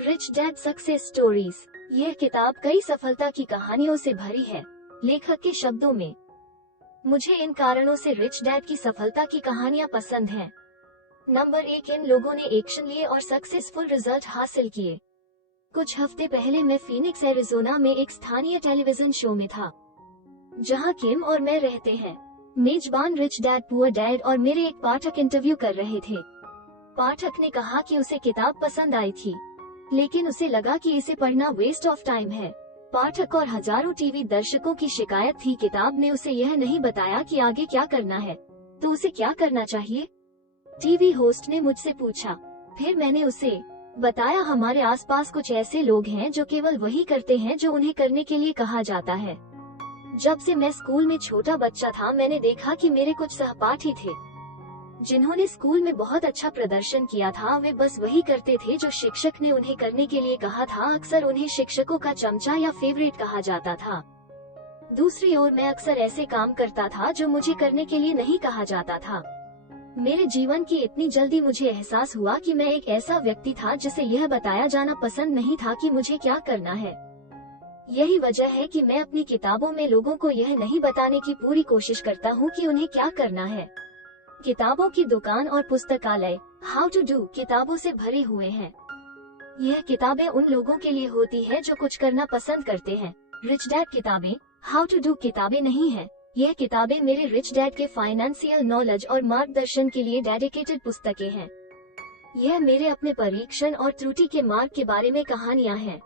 Rich dad success stories. यह किताब कई सफलता की कहानियों से भरी है। लेखक के शब्दों में, मुझे इन कारणों से रिच डैड की सफलता की कहानियां पसंद हैं। नंबर 1, इन लोगों ने एक्शन लिए और सक्सेसफुल रिजल्ट हासिल किए। कुछ हफ्ते पहले मैं फीनिक्स एरिजोना में एक स्थानीय टेलीविजन शो में था, जहां किम और मैं रहते हैं। मेजबान रिच डैड पुअर डैड और मेरे एक पाठक इंटरव्यू कर रहे थे। पाठक ने कहा कि उसे किताब पसंद आई थी, लेकिन उसे लगा कि इसे पढ़ना वेस्ट ऑफ टाइम है। पाठक और हजारों टीवी दर्शकों की शिकायत थी, किताब ने उसे यह नहीं बताया कि आगे क्या करना है, तो उसे क्या करना चाहिए। टीवी होस्ट ने मुझसे पूछा, फिर मैंने उसे बताया, हमारे आसपास कुछ ऐसे लोग हैं जो केवल वही करते हैं जो उन्हें करने के लिए कहा जाता है। जब से मैं स्कूल में छोटा बच्चा था, मैंने देखा कि मेरे कुछ सहपाठी थे जिन्होंने स्कूल में बहुत अच्छा प्रदर्शन किया था। वे बस वही करते थे जो शिक्षक ने उन्हें करने के लिए कहा था। अक्सर उन्हें शिक्षकों का चमचा या फेवरेट कहा जाता था। दूसरी ओर मैं अक्सर ऐसे काम करता था जो मुझे करने के लिए नहीं कहा जाता था। मेरे जीवन की इतनी जल्दी मुझे एहसास हुआ कि मैं एक ऐसा व्यक्ति था जिसे यह बताया जाना पसंद नहीं था कि मुझे क्या करना है। यही वजह है कि मैं अपनी किताबों में लोगों को यह नहीं बताने की पूरी कोशिश करता हूँ कि उन्हें क्या करना है। किताबों की दुकान और पुस्तकालय हाउ टू डू किताबों से भरे हुए हैं। यह किताबें उन लोगों के लिए होती है जो कुछ करना पसंद करते हैं। रिच डैड किताबें हाउ टू डू किताबें नहीं है। यह किताबें मेरे रिच डैड के फाइनेंशियल नॉलेज और मार्गदर्शन के लिए डेडिकेटेड पुस्तकें हैं। यह मेरे अपने परीक्षण और त्रुटि के मार्ग के बारे में कहानियां हैं।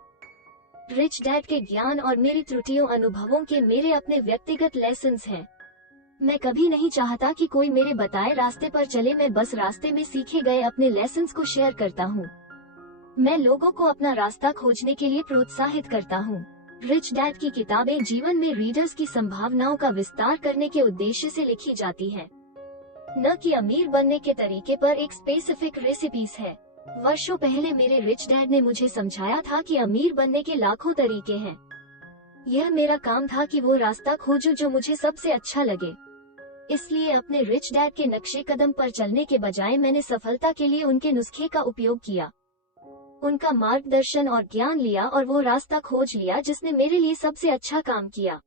रिच डैड के ज्ञान और मेरी त्रुटियों अनुभवों के मेरे अपने व्यक्तिगत लेसन्स हैं। मैं कभी नहीं चाहता कि कोई मेरे बताए रास्ते पर चले, मैं बस रास्ते में सीखे गए अपने लेसन्स को शेयर करता हूँ। मैं लोगों को अपना रास्ता खोजने के लिए प्रोत्साहित करता हूँ। रिच डैड की किताबें जीवन में रीडर्स की संभावनाओं का विस्तार करने के उद्देश्य से लिखी जाती हैं, न कि अमीर बनने के तरीके पर एक स्पेसिफिक रेसिपीज है। वर्षों पहले मेरे रिच डैड ने मुझे समझाया था कि अमीर बनने के लाखों तरीके हैं। यह मेरा काम था कि वो रास्ता खोजूं जो मुझे सबसे अच्छा लगे। इसलिए अपने रिच डैड के नक्शे कदम पर चलने के बजाय मैंने सफलता के लिए उनके नुस्खे का उपयोग किया, उनका मार्गदर्शन और ज्ञान लिया और वो रास्ता खोज लिया जिसने मेरे लिए सबसे अच्छा काम किया।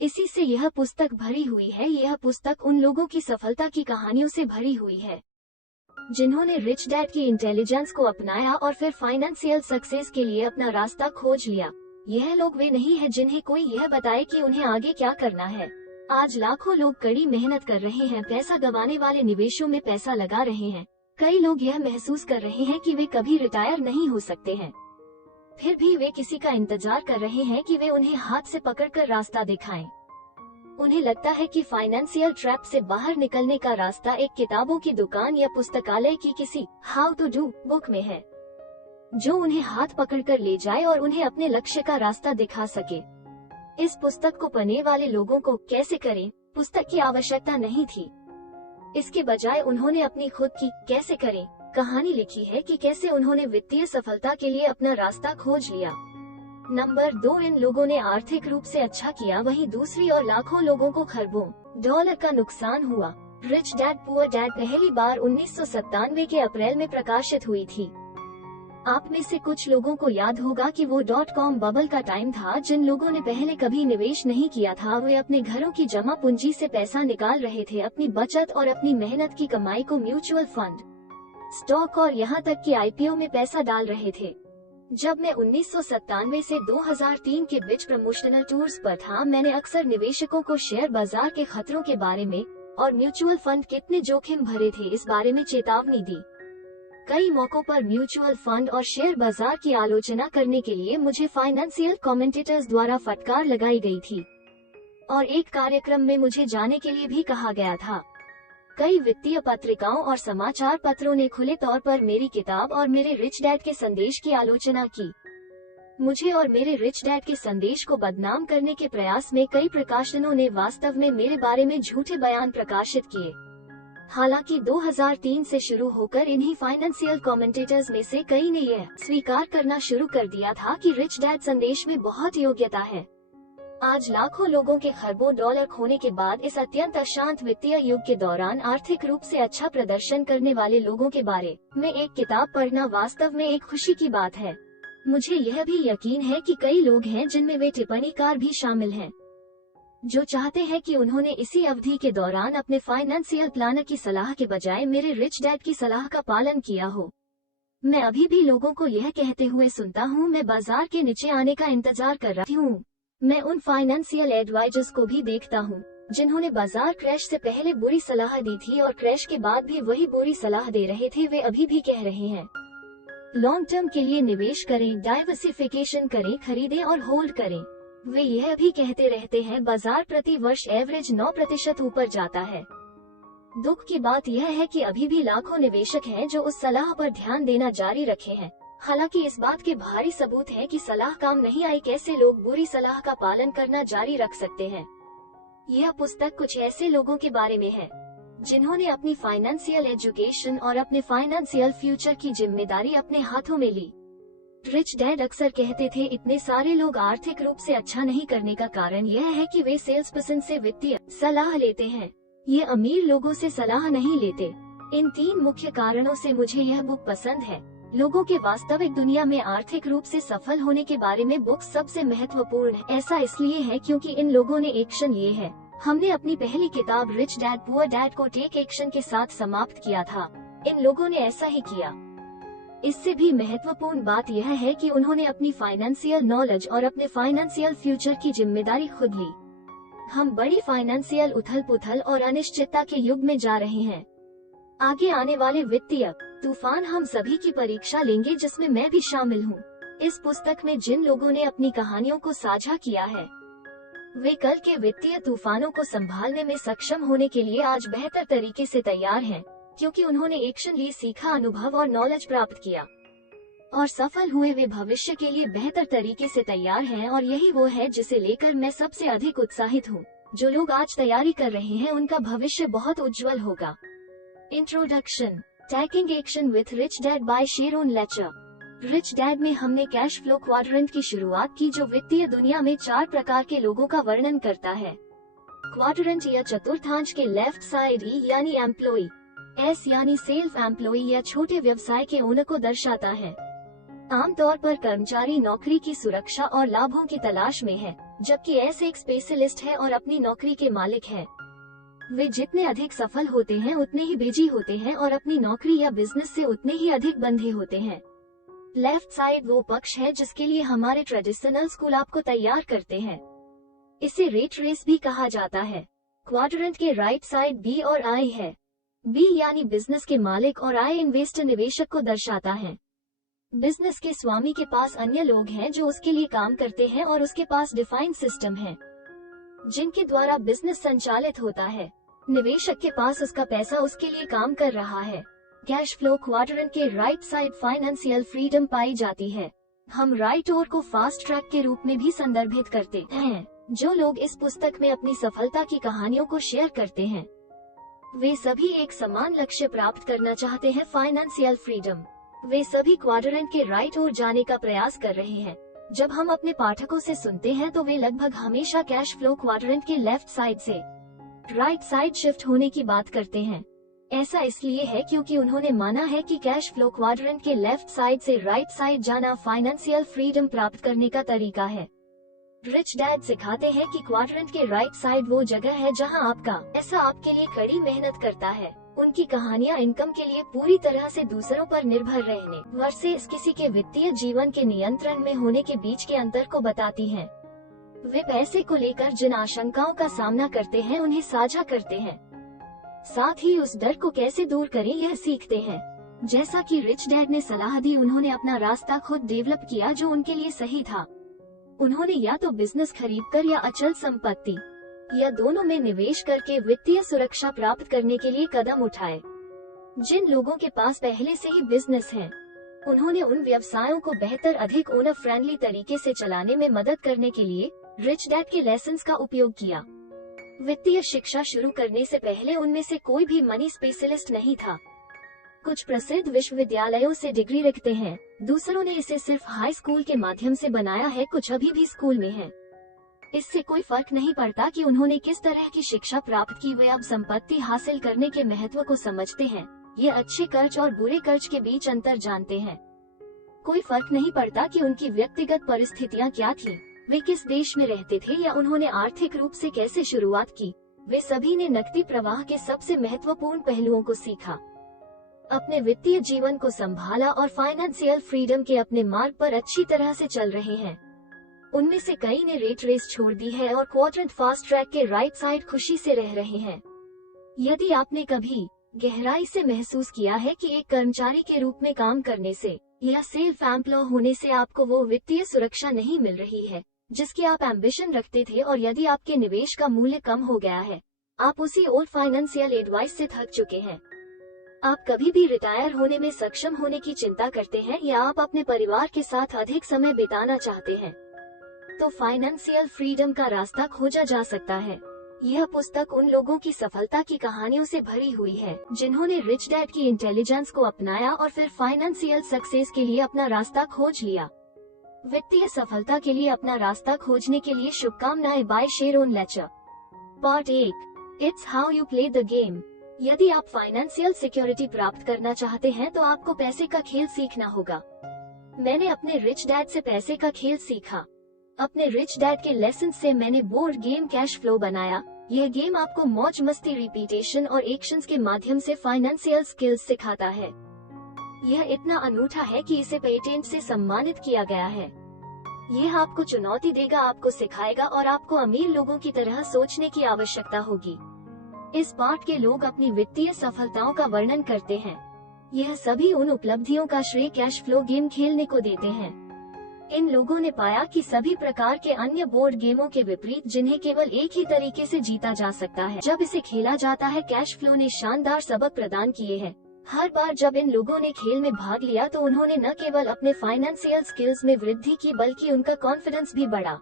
इसी से यह पुस्तक भरी हुई है। यह पुस्तक उन लोगों की सफलता की कहानियों से भरी हुई है जिन्होंने रिच डैड की इंटेलिजेंस को अपनाया और फिर फाइनेंशियल सक्सेस के लिए अपना रास्ता खोज लिया। यह लोग वे नहीं है जिन्हें कोई यह बताए कि उन्हें आगे क्या करना है। आज लाखों लोग कड़ी मेहनत कर रहे हैं, पैसा गंवाने वाले निवेशों में पैसा लगा रहे हैं। कई लोग यह महसूस कर रहे हैं कि वे कभी रिटायर नहीं हो सकते हैं, फिर भी वे किसी का इंतजार कर रहे हैं कि वे उन्हें हाथ से पकड़कर रास्ता दिखाएं। उन्हें लगता है कि फाइनेंशियल ट्रैप से बाहर निकलने का रास्ता एक किताबों की दुकान या पुस्तकालय की किसी हाउ टू डू बुक में है, जो उन्हें हाथ पकड़कर ले जाए और उन्हें अपने लक्ष्य का रास्ता दिखा सके। इस पुस्तक को पढ़ने वाले लोगों को कैसे करें पुस्तक की आवश्यकता नहीं थी। इसके बजाय उन्होंने अपनी खुद की कैसे करें कहानी लिखी है कि कैसे उन्होंने वित्तीय सफलता के लिए अपना रास्ता खोज लिया। नंबर 2, इन लोगों ने आर्थिक रूप से अच्छा किया, वहीं दूसरी ओर लाखों लोगों को खरबों डॉलर का नुकसान हुआ। रिच डैड पुअर डैड पहली बार 1997 के अप्रैल में प्रकाशित हुई थी। आप में से कुछ लोगों को याद होगा कि वो .com बबल का टाइम था। जिन लोगों ने पहले कभी निवेश नहीं किया था, वे अपने घरों की जमा पूंजी से पैसा निकाल रहे थे, अपनी बचत और अपनी मेहनत की कमाई को म्यूचुअल फंड, स्टॉक और यहाँ तक कि IPO में पैसा डाल रहे थे। जब मैं 1997 से 2003 के बीच प्रमोशनल टूर्स पर था, मैंने अक्सर निवेशकों को शेयर बाजार के खतरों के बारे में और म्यूचुअल फंड कितने जोखिम भरे थे इस बारे में चेतावनी दी। कई मौकों पर म्यूचुअल फंड और शेयर बाजार की आलोचना करने के लिए मुझे फाइनेंशियल कमेंटेटर्स द्वारा फटकार लगाई गई थी और एक कार्यक्रम में मुझे जाने के लिए भी कहा गया था। कई वित्तीय पत्रिकाओं और समाचार पत्रों ने खुले तौर पर मेरी किताब और मेरे रिच डैड के संदेश की आलोचना की। मुझे और मेरे रिच डैड के संदेश को बदनाम करने के प्रयास में कई प्रकाशनों ने वास्तव में मेरे बारे में झूठे बयान प्रकाशित किए। हालांकि 2003 से शुरू होकर इन्हीं फाइनेंशियल कमेंटेटर्स में से कई ने यह स्वीकार करना शुरू कर दिया था कि रिच डैड संदेश में बहुत योग्यता है। आज लाखों लोगों के खरबों डॉलर खोने के बाद इस अत्यंत अशांत वित्तीय युग के दौरान आर्थिक रूप से अच्छा प्रदर्शन करने वाले लोगों के बारे में एक किताब पढ़ना वास्तव में एक खुशी की बात है। मुझे यह भी यकीन है कि कई लोग हैं जिनमें वे टिप्पणीकार भी शामिल हैं, जो चाहते हैं कि उन्होंने इसी अवधि के दौरान अपने फाइनेंशियल प्लानर की सलाह के बजाय मेरे रिच डैड की सलाह का पालन किया हो। मैं अभी भी लोगों को यह कहते हुए सुनता हूँ, मैं बाजार के नीचे आने का इंतजार कर रही हूँ। मैं उन फाइनेंशियल एडवाइजर्स को भी देखता हूँ जिन्होंने बाजार क्रैश से पहले बुरी सलाह दी थी और क्रैश के बाद भी वही बुरी सलाह दे रहे थे। वे अभी भी कह रहे हैं लॉन्ग टर्म के लिए निवेश करें, डाइवर्सिफिकेशन करें, खरीदें और होल्ड करें। वे यह भी कहते रहते हैं बाजार प्रति वर्ष एवरेज 9% ऊपर जाता है। दुख की बात यह है कि अभी भी लाखों निवेशक हैं जो उस सलाह पर ध्यान देना जारी रखे हैं। हालांकि इस बात के भारी सबूत हैं कि सलाह काम नहीं आई, कैसे लोग बुरी सलाह का पालन करना जारी रख सकते हैं। यह पुस्तक कुछ ऐसे लोगों के बारे में है जिन्होंने अपनी फाइनेंशियल एजुकेशन और अपने फाइनेंशियल फ्यूचर की जिम्मेदारी अपने हाथों में ली। रिच डैड अक्सर कहते थे इतने सारे लोग आर्थिक रूप से अच्छा नहीं करने का कारण यह है कि वे सेल्स पर्सन से वित्तीय सलाह लेते हैं, ये अमीर लोगों से सलाह नहीं लेते। इन 3 मुख्य कारणों से मुझे यह बुक पसंद है। लोगों के वास्तविक दुनिया में आर्थिक रूप से सफल होने के बारे में बुक सबसे महत्वपूर्ण है। ऐसा इसलिए है क्योंकि इन लोगों ने एक्शन लिए है। हमने अपनी पहली किताब रिच डैड पुअर डैड को टेक एक्शन के साथ समाप्त किया था। इन लोगों ने ऐसा ही किया। इससे भी महत्वपूर्ण बात यह है कि उन्होंने अपनी फाइनेंशियल नॉलेज और अपने फाइनेंशियल फ्यूचर की जिम्मेदारी खुद ली। हम बड़ी फाइनेंशियल उथल पुथल और अनिश्चितता के युग में जा रहे हैं। आगे आने वाले वित्तीय तूफान हम सभी की परीक्षा लेंगे, जिसमें मैं भी शामिल हूँ। इस पुस्तक में जिन लोगों ने अपनी कहानियों को साझा किया है वे कल के वित्तीय तूफानों को संभालने में सक्षम होने के लिए आज बेहतर तरीके से तैयार हैं, क्योंकि उन्होंने एक्शन ली, सीखा, अनुभव और नॉलेज प्राप्त किया और सफल हुए। वे भविष्य के लिए बेहतर तरीके से तैयार हैं और यही वो है जिसे लेकर मैं सबसे अधिक उत्साहित हूँ। जो लोग आज तैयारी कर रहे हैं उनका भविष्य बहुत उज्जवल होगा। Introduction, taking action with rich dad by Sharon Lechter. Rich dad में हमने कैश फ्लो क्वाड्रेंट की शुरुआत की, जो वित्तीय दुनिया में 4 प्रकार के लोगों का वर्णन करता है। क्वाड्रेंट या चतुर्थांश के लेफ्ट साइड ई यानी एम्प्लॉई, एस यानी सेल्फ एम्प्लॉई या छोटे व्यवसाय के ओनर को दर्शाता है। आमतौर पर कर्मचारी नौकरी की सुरक्षा और लाभों की तलाश में है, जबकि एस एक स्पेशलिस्ट है और अपनी नौकरी के मालिक है। वे जितने अधिक सफल होते हैं उतने ही बिजी होते हैं और अपनी नौकरी या बिजनेस से उतने ही अधिक बंधे होते हैं। लेफ्ट साइड वो पक्ष है जिसके लिए हमारे ट्रेडिशनल स्कूल आपको तैयार करते हैं। इसे रेट रेस भी कहा जाता है। क्वाड्रेंट के राइट साइड बी और आई है। बी यानी बिजनेस के मालिक और आई इन्वेस्टर निवेशक को दर्शाता है। बिजनेस के स्वामी के पास अन्य लोग हैं जो उसके लिए काम करते हैं और उसके पास डिफाइंड सिस्टम है जिनके द्वारा बिजनेस संचालित होता है। निवेशक के पास उसका पैसा उसके लिए काम कर रहा है। कैश फ्लो क्वाड्रेंट के राइट साइड फाइनेंशियल फ्रीडम पाई जाती है। हम राइट ओर को फास्ट ट्रैक के रूप में भी संदर्भित करते हैं। जो लोग इस पुस्तक में अपनी सफलता की कहानियों को शेयर करते हैं वे सभी एक समान लक्ष्य प्राप्त करना चाहते हैं, फाइनेंशियल फ्रीडम। वे सभी क्वाड्रेंट के राइट ओर जाने का प्रयास कर रहे हैं। जब हम अपने पाठकों से सुनते हैं तो वे लगभग हमेशा कैश फ्लो क्वाड्रेंट के लेफ्ट साइड से राइट साइड शिफ्ट होने की बात करते हैं। ऐसा इसलिए है क्योंकि उन्होंने माना है कि कैश फ्लो क्वाड्रेंट के लेफ्ट साइड से राइट साइड जाना फाइनेंशियल फ्रीडम प्राप्त करने का तरीका है। रिच डैड सिखाते हैं कि क्वाड्रेंट के राइट साइड वो जगह है जहां आपका पैसा आपके लिए कड़ी मेहनत करता है। उनकी कहानियां इनकम के लिए पूरी तरह से दूसरों पर निर्भर रहने वर्सेस किसी के वित्तीय जीवन के नियंत्रण में होने के बीच के अंतर को बताती हैं। वे पैसे को लेकर जिन आशंकाओं का सामना करते हैं उन्हें साझा करते हैं, साथ ही उस डर को कैसे दूर करें यह सीखते हैं। जैसा कि रिच डैड ने सलाह दी, उन्होंने अपना रास्ता खुद डेवलप किया जो उनके लिए सही था। उन्होंने या तो बिजनेस खरीदकर या अचल संपत्ति या दोनों में निवेश करके वित्तीय सुरक्षा प्राप्त करने के लिए कदम उठाए। जिन लोगों के पास पहले से ही बिजनेस है उन्होंने उन व्यवसायों को बेहतर, अधिक ओनर फ्रेंडली तरीके से चलाने में मदद करने के लिए रिच डैड के लेसन्स का उपयोग किया। वित्तीय शिक्षा शुरू करने से पहले उनमें से कोई भी मनी स्पेशलिस्ट नहीं था। कुछ प्रसिद्ध विश्वविद्यालयों से डिग्री रखते हैं, दूसरों ने इसे सिर्फ हाई स्कूल के माध्यम से बनाया है, कुछ अभी भी स्कूल में हैं। इससे कोई फर्क नहीं पड़ता कि उन्होंने किस तरह की शिक्षा प्राप्त की, वे अब संपत्ति हासिल करने के महत्व को समझते हैं। ये अच्छे कर्ज और बुरे कर्ज के बीच अंतर जानते हैं। कोई फर्क नहीं पड़ता कि उनकी व्यक्तिगत परिस्थितियाँ क्या थी, वे किस देश में रहते थे या उन्होंने आर्थिक रूप से कैसे शुरुआत की। वे सभी ने नकदी प्रवाह के सबसे महत्वपूर्ण पहलुओं को सीखा, अपने वित्तीय जीवन को संभाला और फाइनेंशियल फ्रीडम के अपने मार्ग पर अच्छी तरह से चल रहे हैं। उनमें से कई ने रेट रेस छोड़ दी है और क्वाड्रेंट फास्ट ट्रैक के राइट साइड खुशी से रह रहे हैं। यदि आपने कभी गहराई से महसूस किया है कि एक कर्मचारी के रूप में काम करने से या सेल्फ एम्प्लॉय होने से आपको वो वित्तीय सुरक्षा नहीं मिल रही है जिसकी आप एम्बिशन रखते थे, और यदि आपके निवेश का मूल्य कम हो गया है, आप उसी ओल्ड फाइनेंशियल एडवाइस से थक चुके हैं, आप कभी भी रिटायर होने में सक्षम होने की चिंता करते हैं या आप अपने परिवार के साथ अधिक समय बिताना चाहते हैं, तो फाइनेंशियल फ्रीडम का रास्ता खोजा जा सकता है। यह पुस्तक उन लोगों की सफलता की कहानियों से भरी हुई है जिन्होंने रिच डैड की इंटेलिजेंस को अपनाया और फिर फाइनेंशियल सक्सेस के लिए अपना रास्ता खोज लिया। वित्तीय सफलता के लिए अपना रास्ता खोजने के लिए शुभकामनाएं by Sharon Lechter. Part 1, it's how you play the game. यदि आप फाइनेंशियल सिक्योरिटी प्राप्त करना चाहते हैं तो आपको पैसे का खेल सीखना होगा। मैंने अपने रिच डैड से पैसे का खेल सीखा। अपने रिच डैड के लेसन से मैंने बोर्ड गेम कैश फ्लो बनाया। यह गेम आपको मौज मस्ती, रिपीटेशन और एक्शंस के माध्यम से फाइनेंशियल स्किल्स सिखाता है। यह इतना अनूठा है कि इसे पेटेंट से सम्मानित किया गया है। यह आपको चुनौती देगा, आपको सिखाएगा और आपको अमीर लोगों की तरह सोचने की आवश्यकता होगी। इस पार्ट के लोग अपनी वित्तीय सफलताओं का वर्णन करते हैं। यह सभी उन उपलब्धियों का श्रेय कैश फ्लो गेम खेलने को देते हैं। इन लोगों ने पाया कि सभी प्रकार के अन्य बोर्ड गेमों के विपरीत, जिन्हें केवल एक ही तरीके से जीता जा सकता है जब इसे खेला जाता है, कैश फ्लो ने शानदार सबक प्रदान किए हैं। हर बार जब इन लोगों ने खेल में भाग लिया तो उन्होंने न केवल अपने फाइनेंशियल स्किल्स में वृद्धि की बल्कि उनका कॉन्फिडेंस भी बढ़ा।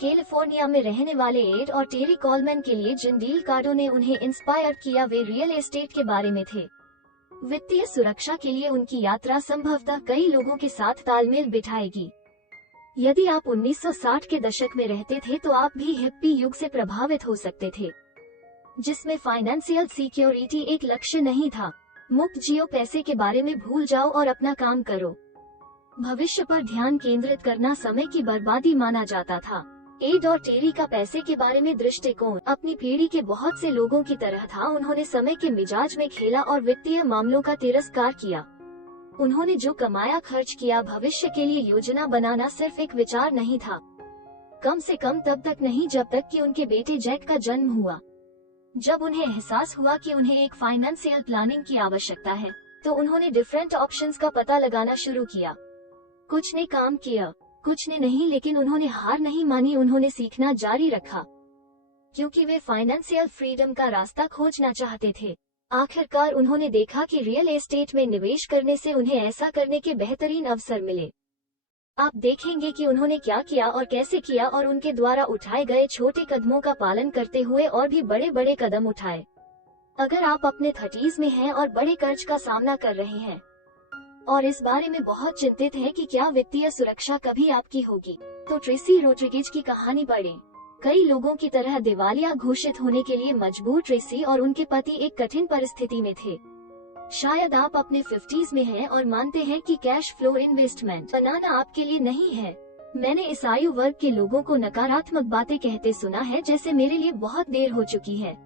कैलिफोर्निया में रहने वाले एड और टेरी कॉलमैन के लिए जिन डील कार्डों ने उन्हें इंस्पायर किया वे रियल एस्टेट के बारे में थे। वित्तीय सुरक्षा के लिए उनकी यात्रा संभवतः कई लोगों के साथ तालमेल बिठाएगी। यदि आप 1960 के दशक में रहते थे तो आप भी हिप्पी युग से प्रभावित हो सकते थे, जिसमें फाइनेंशियल सिक्योरिटी एक लक्ष्य नहीं था। मुक्त जियो, पैसे के बारे में भूल जाओ और अपना काम करो। भविष्य पर ध्यान केंद्रित करना समय की बर्बादी माना जाता था। एड और टेरी का पैसे के बारे में दृष्टिकोण अपनी पीढ़ी के बहुत से लोगों की तरह था। उन्होंने समय के मिजाज में खेला और वित्तीय मामलों का तिरस्कार किया। उन्होंने जो कमाया खर्च किया। भविष्य के लिए योजना बनाना सिर्फ एक विचार नहीं था, कम से कम तब तक नहीं जब तक कि उनके बेटे जैक का जन्म हुआ। जब उन्हें एहसास हुआ कि उन्हें एक फाइनेंशियल प्लानिंग की आवश्यकता है तो उन्होंने डिफरेंट ऑप्शंस का पता लगाना शुरू किया। कुछ ने काम किया, कुछ ने नहीं, लेकिन उन्होंने हार नहीं मानी। उन्होंने सीखना जारी रखा क्योंकि वे फाइनेंशियल फ्रीडम का रास्ता खोजना चाहते थे। आखिरकार उन्होंने देखा कि रियल एस्टेट में निवेश करने से उन्हें ऐसा करने के बेहतरीन अवसर मिले। आप देखेंगे कि उन्होंने क्या किया और कैसे किया और उनके द्वारा उठाए गए छोटे कदमों का पालन करते हुए और भी बड़े बड़े कदम उठाए। अगर आप अपने 30s में हैं और बड़े कर्ज का सामना कर रहे हैं और इस बारे में बहुत चिंतित हैं कि क्या वित्तीय सुरक्षा कभी आपकी होगी, तो ट्रेसी रोड्रिगेज की कहानी पढ़ें। कई लोगों की तरह दिवालिया घोषित होने के लिए मजबूर ट्रेसी और उनके पति एक कठिन परिस्थिति में थे। शायद आप अपने 50s में हैं और मानते हैं कि कैश फ्लो इन्वेस्टमेंट बनाना आपके लिए नहीं है। मैंने इस आयु वर्ग के लोगों को नकारात्मक बातें कहते सुना है, जैसे मेरे लिए बहुत देर हो चुकी है,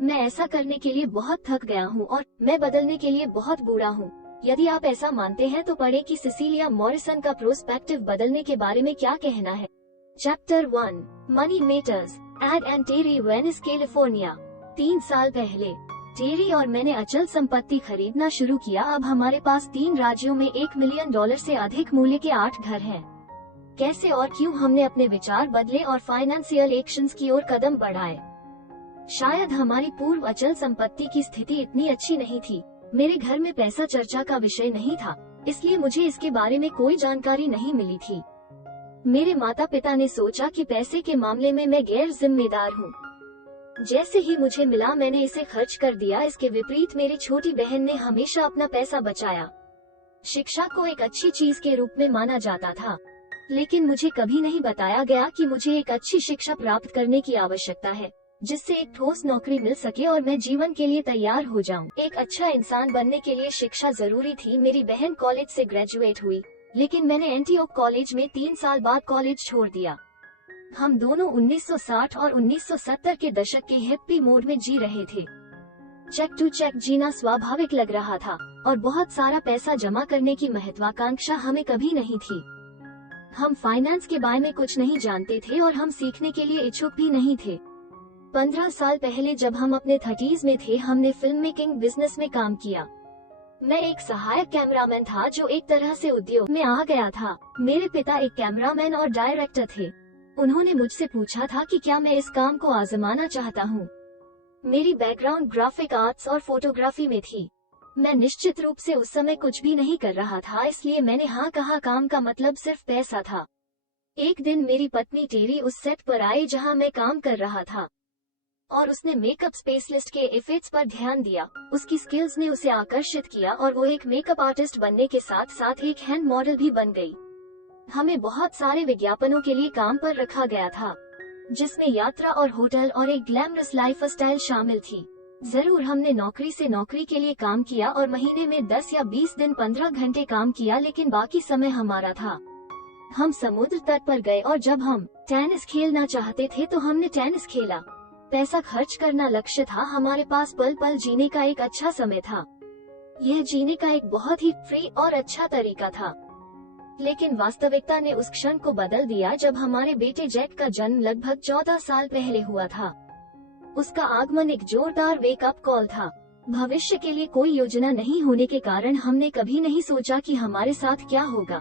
मैं ऐसा करने के लिए बहुत थक गया हूँ और मैं बदलने के लिए बहुत बूढ़ा हूँ। यदि आप ऐसा मानते हैं तो पढ़ें कि सिसिलिया मॉरिसन का प्रोस्पेक्टिव बदलने के बारे में क्या कहना है। Chapter 1, money matters. Ed and Terry, Venice, California. 3 साल पहले टेरी और मैंने अचल संपत्ति खरीदना शुरू किया। अब हमारे पास 3 राज्यों में $1 मिलियन से अधिक मूल्य के 8 घर हैं। कैसे और क्यों हमने अपने विचार बदले और फाइनेंशियल एक्शंस की ओर कदम बढ़ाए। शायद हमारी पूर्व अचल संपत्ति की स्थिति इतनी अच्छी नहीं थी। मेरे घर में पैसा चर्चा का विषय नहीं था, इसलिए मुझे इसके बारे में कोई जानकारी नहीं मिली थी। मेरे माता पिता ने सोचा कि पैसे के मामले में मैं गैर जिम्मेदार हूँ। जैसे ही मुझे मिला मैंने इसे खर्च कर दिया। इसके विपरीत मेरी छोटी बहन ने हमेशा अपना पैसा बचाया। शिक्षा को एक अच्छी चीज के रूप में माना जाता था, लेकिन मुझे कभी नहीं बताया गया कि मुझे एक अच्छी शिक्षा प्राप्त करने की आवश्यकता है। जिससे एक ठोस नौकरी मिल सके और मैं जीवन के लिए तैयार हो जाऊं। एक अच्छा इंसान बनने के लिए शिक्षा जरूरी थी। मेरी बहन कॉलेज से ग्रेजुएट हुई, लेकिन मैंने एंटीओक कॉलेज में 3 साल बाद कॉलेज छोड़ दिया। हम दोनों 1960 और 1970 के दशक के हिप्पी मोड में जी रहे थे। चेक टू चेक जीना स्वाभाविक लग रहा था और बहुत सारा पैसा जमा करने की महत्वाकांक्षा हमें कभी नहीं थी। हम फाइनेंस के बारे में कुछ नहीं जानते थे और हम सीखने के लिए इच्छुक भी नहीं थे। 15 साल पहले जब हम अपने 30s में थे, हमने फिल्म मेकिंग बिजनेस में काम किया। मैं एक सहायक कैमरामैन था जो एक तरह से उद्योग में आ गया था। मेरे पिता एक कैमरामैन और डायरेक्टर थे। उन्होंने मुझसे पूछा था कि क्या मैं इस काम को आजमाना चाहता हूँ। मेरी बैकग्राउंड ग्राफिक आर्ट्स और फोटोग्राफी में थी। मैं निश्चित रूप से उस समय कुछ भी नहीं कर रहा था, इसलिए मैंने हाँ कहा। काम का मतलब सिर्फ पैसा था। एक दिन मेरी पत्नी टेरी उस सेट पर आई जहाँ मैं काम कर रहा था और उसने मेकअप स्पेशलिस्ट के इफेक्ट्स पर ध्यान दिया। उसकी स्किल्स ने उसे आकर्षित किया और वो एक मेकअप आर्टिस्ट बनने के साथ साथ एक हैंड मॉडल भी बन गई। हमें बहुत सारे विज्ञापनों के लिए काम पर रखा गया था, जिसमें यात्रा और होटल और एक ग्लैमरस लाइफस्टाइल शामिल थी। जरूर हमने नौकरी से नौकरी के लिए काम किया और महीने में 10 या 20 दिन 15 घंटे काम किया, लेकिन बाकी समय हमारा था। हम समुद्र तट पर गए और जब हम टेनिस खेलना चाहते थे तो हमने टेनिस खेला। पैसा खर्च करना लक्ष्य था। हमारे पास पल पल जीने का एक अच्छा समय था। यह जीने का एक बहुत ही फ्री और अच्छा तरीका था। लेकिन वास्तविकता ने उस क्षण को बदल दिया जब हमारे बेटे जैक का जन्म लगभग 14 साल पहले हुआ था। उसका आगमन एक जोरदार वेकअप कॉल था। भविष्य के लिए कोई योजना नहीं होने के कारण हमने कभी नहीं सोचा कि हमारे साथ क्या होगा।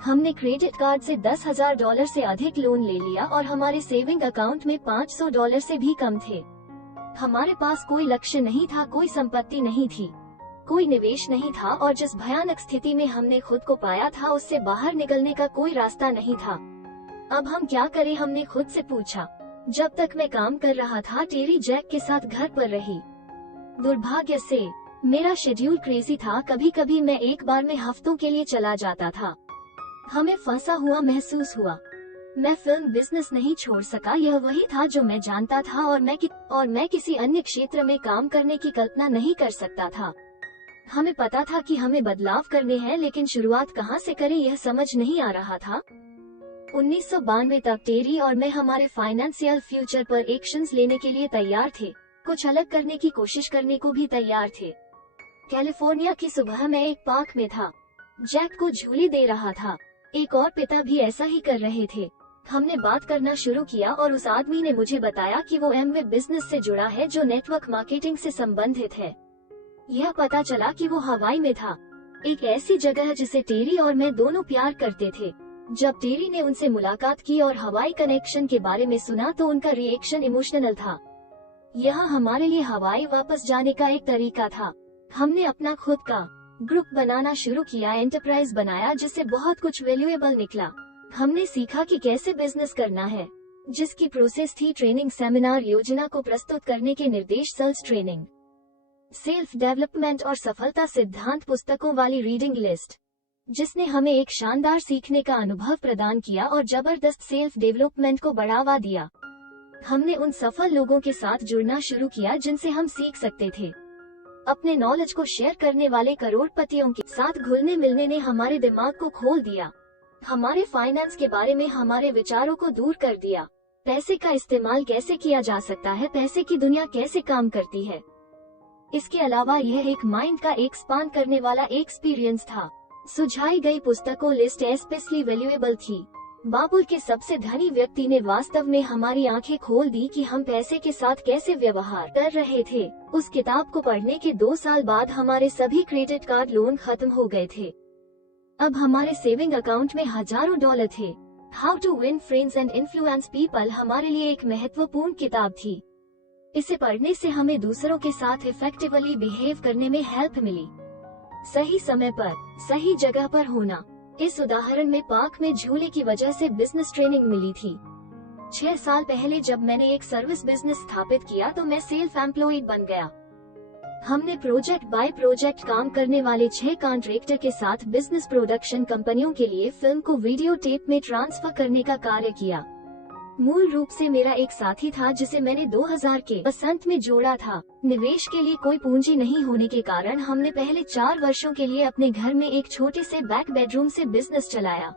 हमने क्रेडिट कार्ड से $10,000 से अधिक लोन ले लिया और हमारे सेविंग अकाउंट में $500 से भी कम थे। हमारे पास कोई लक्ष्य नहीं था, कोई संपत्ति नहीं थी, कोई निवेश नहीं था और जिस भयानक स्थिति में हमने खुद को पाया था उससे बाहर निकलने का कोई रास्ता नहीं था। अब हम क्या करें, हमने खुद से पूछा। जब तक मैं काम कर रहा था, टेरी जैक के साथ घर पर रही। दुर्भाग्य से मेरा शेड्यूल क्रेजी था। कभी कभी मैं एक बार में हफ्तों के लिए चला जाता था। हमें फंसा हुआ महसूस हुआ। मैं फिल्म बिजनेस नहीं छोड़ सका। यह वही था जो मैं जानता था और मैं किसी अन्य क्षेत्र में काम करने की कल्पना नहीं कर सकता था। हमें पता था कि हमें बदलाव करने हैं, लेकिन शुरुआत कहां से करें यह समझ नहीं आ रहा था। 1992 तक टेरी और मैं हमारे फाइनेंशियल फ्यूचर पर एक्शंस लेने के लिए तैयार थे। कुछ अलग करने की कोशिश करने को भी तैयार थे। कैलिफोर्निया की सुबह मैं एक पार्क में था, जैक को झूले दे रहा था। एक और पिता भी ऐसा ही कर रहे थे। हमने बात करना शुरू किया और उस आदमी ने मुझे बताया कि वो एमवे बिजनेस से जुड़ा है जो नेटवर्क मार्केटिंग से संबंधित है। यह पता चला कि वो हवाई में था, एक ऐसी जगह जिसे टेरी और मैं दोनों प्यार करते थे। जब टेरी ने उनसे मुलाकात की और हवाई कनेक्शन के बारे में सुना तो उनका रिएक्शन इमोशनल था। यह हमारे लिए हवाई वापस जाने का एक तरीका था। हमने अपना खुद का ग्रुप बनाना शुरू किया, एंटरप्राइज बनाया जिससे बहुत कुछ वैल्यूएबल निकला। हमने सीखा कि कैसे बिजनेस करना है, जिसकी प्रोसेस थी ट्रेनिंग, सेमिनार, योजना को प्रस्तुत करने के निर्देश, सेल्स ट्रेनिंग, सेल्फ डेवलपमेंट और सफलता सिद्धांत पुस्तकों वाली रीडिंग लिस्ट, जिसने हमें एक शानदार सीखने का अनुभव प्रदान किया और जबरदस्त सेल्फ डेवलपमेंट को बढ़ावा दिया। हमने उन सफल लोगों के साथ जुड़ना शुरू किया जिनसे हम सीख सकते थे। अपने नॉलेज को शेयर करने वाले करोड़पतियों के साथ घुलने मिलने ने हमारे दिमाग को खोल दिया। हमारे फाइनेंस के बारे में हमारे विचारों को दूर कर दिया। पैसे का इस्तेमाल कैसे किया जा सकता है, पैसे की दुनिया कैसे काम करती है। इसके अलावा यह एक माइंड का एक्सपांड करने वाला एक्सपीरियंस था। सुझाई गई पुस्तकों लिस्ट स्पेशली वैल्यूएबल थी। बाबुल के सबसे धनी व्यक्ति ने वास्तव में हमारी आंखें खोल दी कि हम पैसे के साथ कैसे व्यवहार कर रहे थे। उस किताब को पढ़ने के 2 साल बाद हमारे सभी क्रेडिट कार्ड लोन खत्म हो गए थे। अब हमारे सेविंग अकाउंट में हजारों डॉलर थे। How to win friends and influence people हमारे लिए एक महत्वपूर्ण किताब थी। इसे पढ़ने से हमें दूसरों के साथ इफेक्टिवली बिहेव करने में हेल्प मिली। सही समय पर सही जगह पर होना। इस उदाहरण में पार्क में झूले की वजह से बिजनेस ट्रेनिंग मिली थी। 6 साल पहले जब मैंने एक सर्विस बिजनेस स्थापित किया तो मैं सेल्फ एम्प्लॉयड बन गया। हमने प्रोजेक्ट बाय प्रोजेक्ट काम करने वाले 6 कॉन्ट्रैक्टर के साथ बिजनेस प्रोडक्शन कंपनियों के लिए फिल्म को वीडियो टेप में ट्रांसफर करने का कार्य किया। मूल रूप से मेरा एक साथी था जिसे मैंने 2000 के बसंत में जोड़ा था। निवेश के लिए कोई पूंजी नहीं होने के कारण हमने पहले 4 वर्षों के लिए अपने घर में एक छोटे से बैक बेडरूम से बिजनेस चलाया।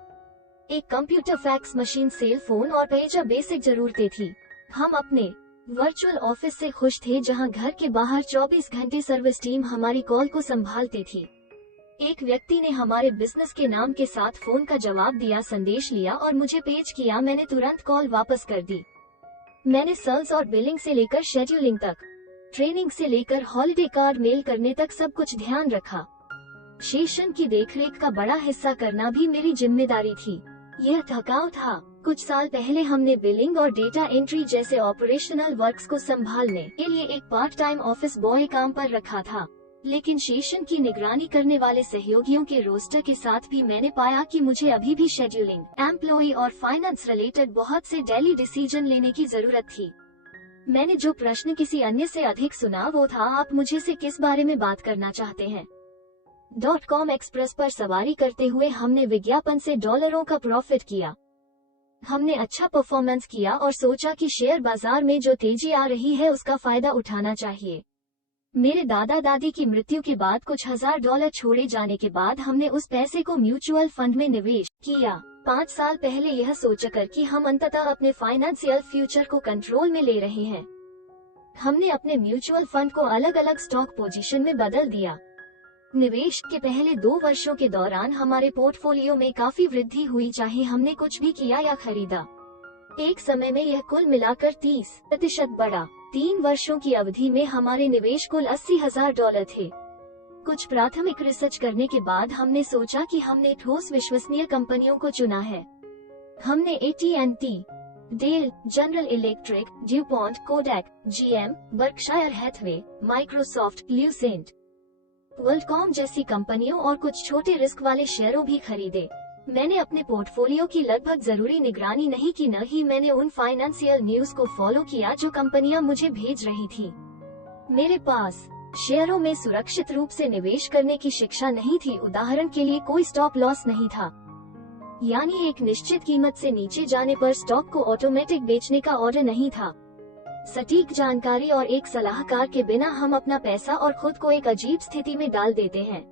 एक computer, fax machine, cell phone और पेजा बेसिक जरूरतें थी। हम अपने वर्चुअल ऑफिस से खुश थे जहां घर के बाहर 24 घंटे सर्विस टीम हमारी कॉल को संभालती थी। एक व्यक्ति ने हमारे बिजनेस के नाम के साथ फोन का जवाब दिया, संदेश लिया और मुझे पेज किया। मैंने तुरंत कॉल वापस कर दी। मैंने सेल्स और बिलिंग से लेकर शेड्यूलिंग तक, ट्रेनिंग से लेकर हॉलिडे कार्ड मेल करने तक सब कुछ ध्यान रखा। सेशन की देखरेख का बड़ा हिस्सा करना भी मेरी जिम्मेदारी थी। यह थकाऊ था। कुछ साल पहले हमने बिलिंग और डेटा एंट्री जैसे ऑपरेशनल वर्क्स को संभालने के लिए एक पार्ट टाइम ऑफिस बॉय काम पर रखा था, लेकिन सेशन की निगरानी करने वाले सहयोगियों के रोस्टर के साथ भी मैंने पाया कि मुझे अभी भी शेड्यूलिंग, एम्प्लॉय और फाइनेंस रिलेटेड बहुत से डेली डिसीजन लेने की जरूरत थी। मैंने जो प्रश्न किसी अन्य से अधिक सुना वो था, आप मुझे से किस बारे में बात करना चाहते हैं। .com एक्सप्रेस पर सवारी करते हुए हमने विज्ञापन से डॉलरों का प्रॉफिट किया। हमने अच्छा परफॉर्मेंस किया और सोचा कि शेयर बाजार में जो तेजी आ रही है उसका फायदा उठाना चाहिए। मेरे दादा दादी की मृत्यु के बाद कुछ $1000 छोड़े जाने के बाद हमने उस पैसे को म्यूचुअल फंड में निवेश किया। 5 साल पहले यह सोचकर कि हम अंततः अपने फाइनेंशियल फ्यूचर को कंट्रोल में ले रहे हैं, हमने अपने म्यूचुअल फंड को अलग अलग स्टॉक पोजीशन में बदल दिया। निवेश के पहले 2 वर्षों के दौरान हमारे पोर्टफोलियो में काफी वृद्धि हुई, चाहे हमने कुछ भी किया या खरीदा। एक समय में यह कुल मिलाकर 30% बढ़ा। 3 वर्षों की अवधि में हमारे निवेश कुल $80,000 थे। कुछ प्राथमिक रिसर्च करने के बाद हमने सोचा कि हमने ठोस विश्वसनीय कंपनियों को चुना है। हमने AT&T, Dell, General Electric, DuPont, Kodak, GM, Berkshire Hathaway, Microsoft, Lucent, WorldCom जैसी कंपनियों और कुछ छोटे रिस्क वाले शेयरों भी खरीदे। मैंने अपने पोर्टफोलियो की लगभग जरूरी निगरानी नहीं की, न ही मैंने उन फाइनेंशियल न्यूज को फॉलो किया जो कंपनियां मुझे भेज रही थी। मेरे पास शेयरों में सुरक्षित रूप से निवेश करने की शिक्षा नहीं थी। उदाहरण के लिए कोई स्टॉप लॉस नहीं था, यानी एक निश्चित कीमत से नीचे जाने पर स्टॉक को ऑटोमेटिक बेचने का ऑर्डर नहीं था। सटीक जानकारी और एक सलाहकार के बिना हम अपना पैसा और खुद को एक अजीब स्थिति में डाल देते हैं।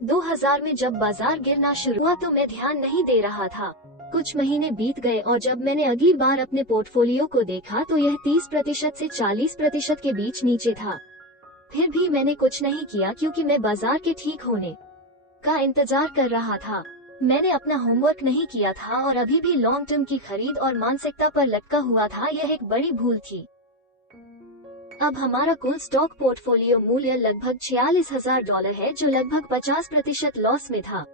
2000 में जब बाजार गिरना शुरू हुआ तो मैं ध्यान नहीं दे रहा था। कुछ महीने बीत गए और जब मैंने अगली बार अपने पोर्टफोलियो को देखा तो यह 30% से 40% के बीच नीचे था। फिर भी मैंने कुछ नहीं किया क्योंकि मैं बाजार के ठीक होने का इंतजार कर रहा था। मैंने अपना होमवर्क नहीं किया था और अभी भी लॉन्ग टर्म की खरीद और मानसिकता पर लटका हुआ था। यह एक बड़ी भूल थी। अब हमारा कुल स्टॉक पोर्टफोलियो मूल्य लगभग $46,000 है, जो लगभग 50% लॉस में था।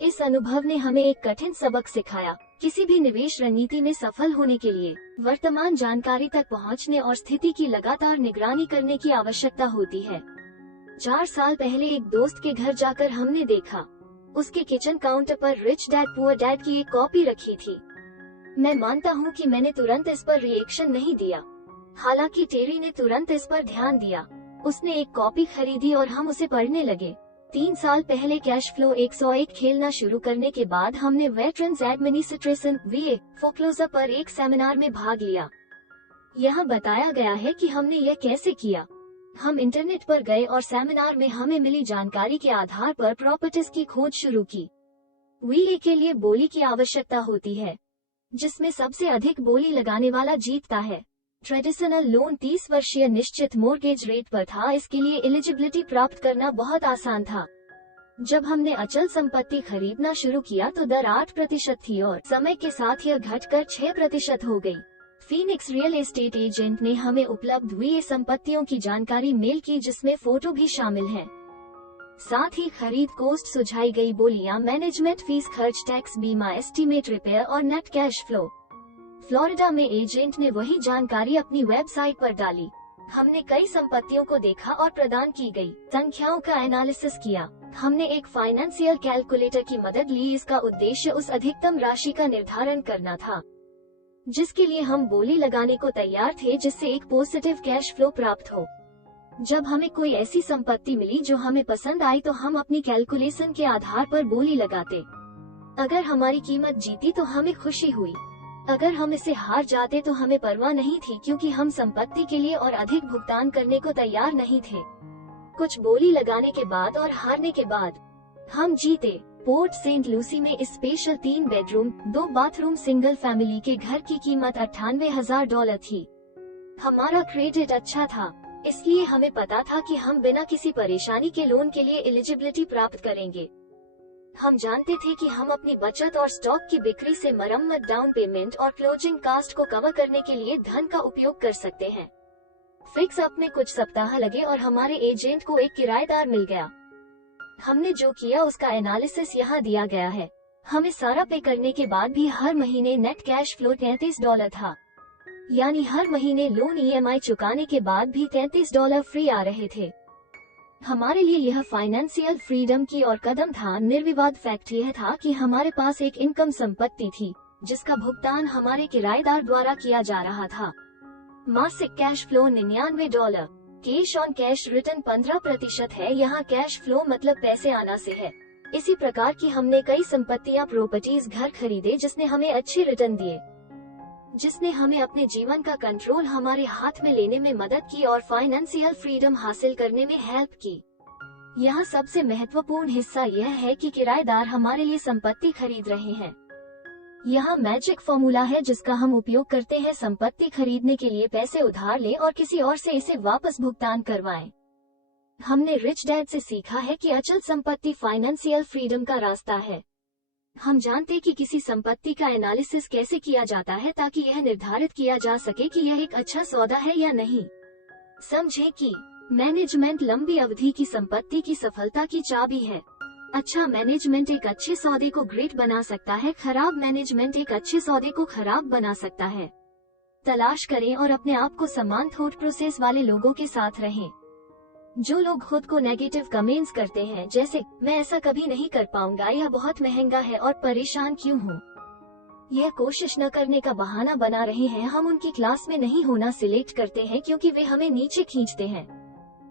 इस अनुभव ने हमें एक कठिन सबक सिखाया। किसी भी निवेश रणनीति में सफल होने के लिए वर्तमान जानकारी तक पहुंचने और स्थिति की लगातार निगरानी करने की आवश्यकता होती है। 4 साल पहले एक दोस्त के घर जाकर हमने देखा, उसके किचन काउंटर पर रिच डैड पुअर डैड की एक कॉपी रखी थी। मैं मानता हूँ कि मैंने तुरंत इस पर रिएक्शन नहीं दिया, हालांकि टेरी ने तुरंत इस पर ध्यान दिया। उसने एक कॉपी खरीदी और हम उसे पढ़ने लगे। 3 साल पहले कैश फ्लो 101 खेलना शुरू करने के बाद हमने वेटरन्स एडमिनिस्ट्रेशन VA फोक्लोजर पर एक सेमिनार में भाग लिया। यहाँ बताया गया है कि हमने यह कैसे किया। हम इंटरनेट पर गए और सेमिनार में हमें मिली जानकारी के आधार पर प्रॉपर्टीज की खोज शुरू की। VA के लिए बोली की आवश्यकता होती है, जिसमें सबसे अधिक बोली लगाने वाला जीतता है। ट्रेडिशनल लोन 30 वर्षीय निश्चित मोर्गेज रेट पर था, इसके लिए एलिजिबिलिटी प्राप्त करना बहुत आसान था। जब हमने अचल संपत्ति खरीदना शुरू किया तो दर 8% थी और समय के साथ यह घटकर 6% हो गई। फीनिक्स रियल एस्टेट एजेंट ने हमें उपलब्ध हुई संपत्तियों की जानकारी मेल की, जिसमें फोटो भी शामिल है। साथ ही खरीद कोस्ट सुझाई गई बोलियां, मैनेजमेंट फीस, खर्च, टैक्स, बीमा, एस्टीमेट, रिपेयर और नेट कैश फ्लो। फ्लोरिडा में एजेंट ने वही जानकारी अपनी वेबसाइट पर डाली। हमने कई संपत्तियों को देखा और प्रदान की गई संख्याओं का एनालिसिस किया। हमने एक फाइनेंशियल कैलकुलेटर की मदद ली। इसका उद्देश्य उस अधिकतम राशि का निर्धारण करना था जिसके लिए हम बोली लगाने को तैयार थे, जिससे एक पॉजिटिव कैश फ्लो प्राप्त हो। जब हमें कोई ऐसी संपत्ति मिली जो हमें पसंद आई तो हम अपनी कैलकुलेशन के आधार पर बोली लगाते। अगर हमारी कीमत जीती तो हमें खुशी हुई, अगर हम इसे हार जाते तो हमें परवाह नहीं थी, क्योंकि हम संपत्ति के लिए और अधिक भुगतान करने को तैयार नहीं थे। कुछ बोली लगाने के बाद और हारने के बाद हम जीते। पोर्ट सेंट लूसी में इस special 3 bedroom 2 bathroom single family के घर की कीमत $98,000 थी। हमारा क्रेडिट अच्छा था, इसलिए हमें पता था कि हम बिना किसी परेशानी के लोन के लिए एलिजिबिलिटी प्राप्त करेंगे। हम जानते थे कि हम अपनी बचत और स्टॉक की बिक्री से मरम्मत, डाउन पेमेंट और क्लोजिंग कास्ट को कवर करने के लिए धन का उपयोग कर सकते हैं। फिक्स अप में कुछ सप्ताह लगे और हमारे एजेंट को एक किराएदार मिल गया। हमने जो किया उसका एनालिसिस यहाँ दिया गया है। हमें सारा पे करने के बाद भी हर महीने नेट कैश फ्लो $33 था, यानी हर महीने लोन EMI चुकाने के बाद भी $33 फ्री आ रहे थे। हमारे लिए यह फाइनेंशियल फ्रीडम की और कदम था। निर्विवाद फैक्ट यह था कि हमारे पास एक इनकम संपत्ति थी जिसका भुगतान हमारे किराएदार द्वारा किया जा रहा था। मासिक cash flow $99। Cash on cash return 15% है। यहाँ कैश फ्लो मतलब पैसे आना से है। इसी प्रकार की हमने कई संपत्तियां, प्रॉपर्टीज, घर खरीदे जिसने हमें अच्छे रिटर्न दिए, जिसने हमें अपने जीवन का कंट्रोल हमारे हाथ में लेने में मदद की और फाइनेंशियल फ्रीडम हासिल करने में हेल्प की। यहाँ सबसे महत्वपूर्ण हिस्सा यह है कि किराएदार हमारे लिए संपत्ति खरीद रहे हैं। यहाँ मैजिक फॉर्मूला है जिसका हम उपयोग करते हैं संपत्ति खरीदने के लिए। पैसे उधार लें और किसी और से इसे वापस भुगतान करवाएं। हमने रिच डैड से सीखा है कि अचल संपत्ति फाइनेंशियल फ्रीडम का रास्ता है। हम जानते कि किसी संपत्ति का एनालिसिस कैसे किया जाता है ताकि यह निर्धारित किया जा सके कि यह एक अच्छा सौदा है या नहीं। समझे कि मैनेजमेंट लंबी अवधि की संपत्ति की सफलता की चाबी है। अच्छा मैनेजमेंट एक अच्छे सौदे को ग्रेट बना सकता है, खराब मैनेजमेंट एक अच्छे सौदे को खराब बना सकता है। तलाश करें और अपने आप को समान थॉट प्रोसेस वाले लोगों के साथ रहें। जो लोग खुद को नेगेटिव कमेंट्स करते हैं, जैसे मैं ऐसा कभी नहीं कर पाऊंगा, यह बहुत महंगा है और परेशान क्यों हूँ, यह कोशिश न करने का बहाना बना रहे हैं। हम उनकी क्लास में नहीं होना सिलेक्ट करते हैं क्योंकि वे हमें नीचे खींचते हैं।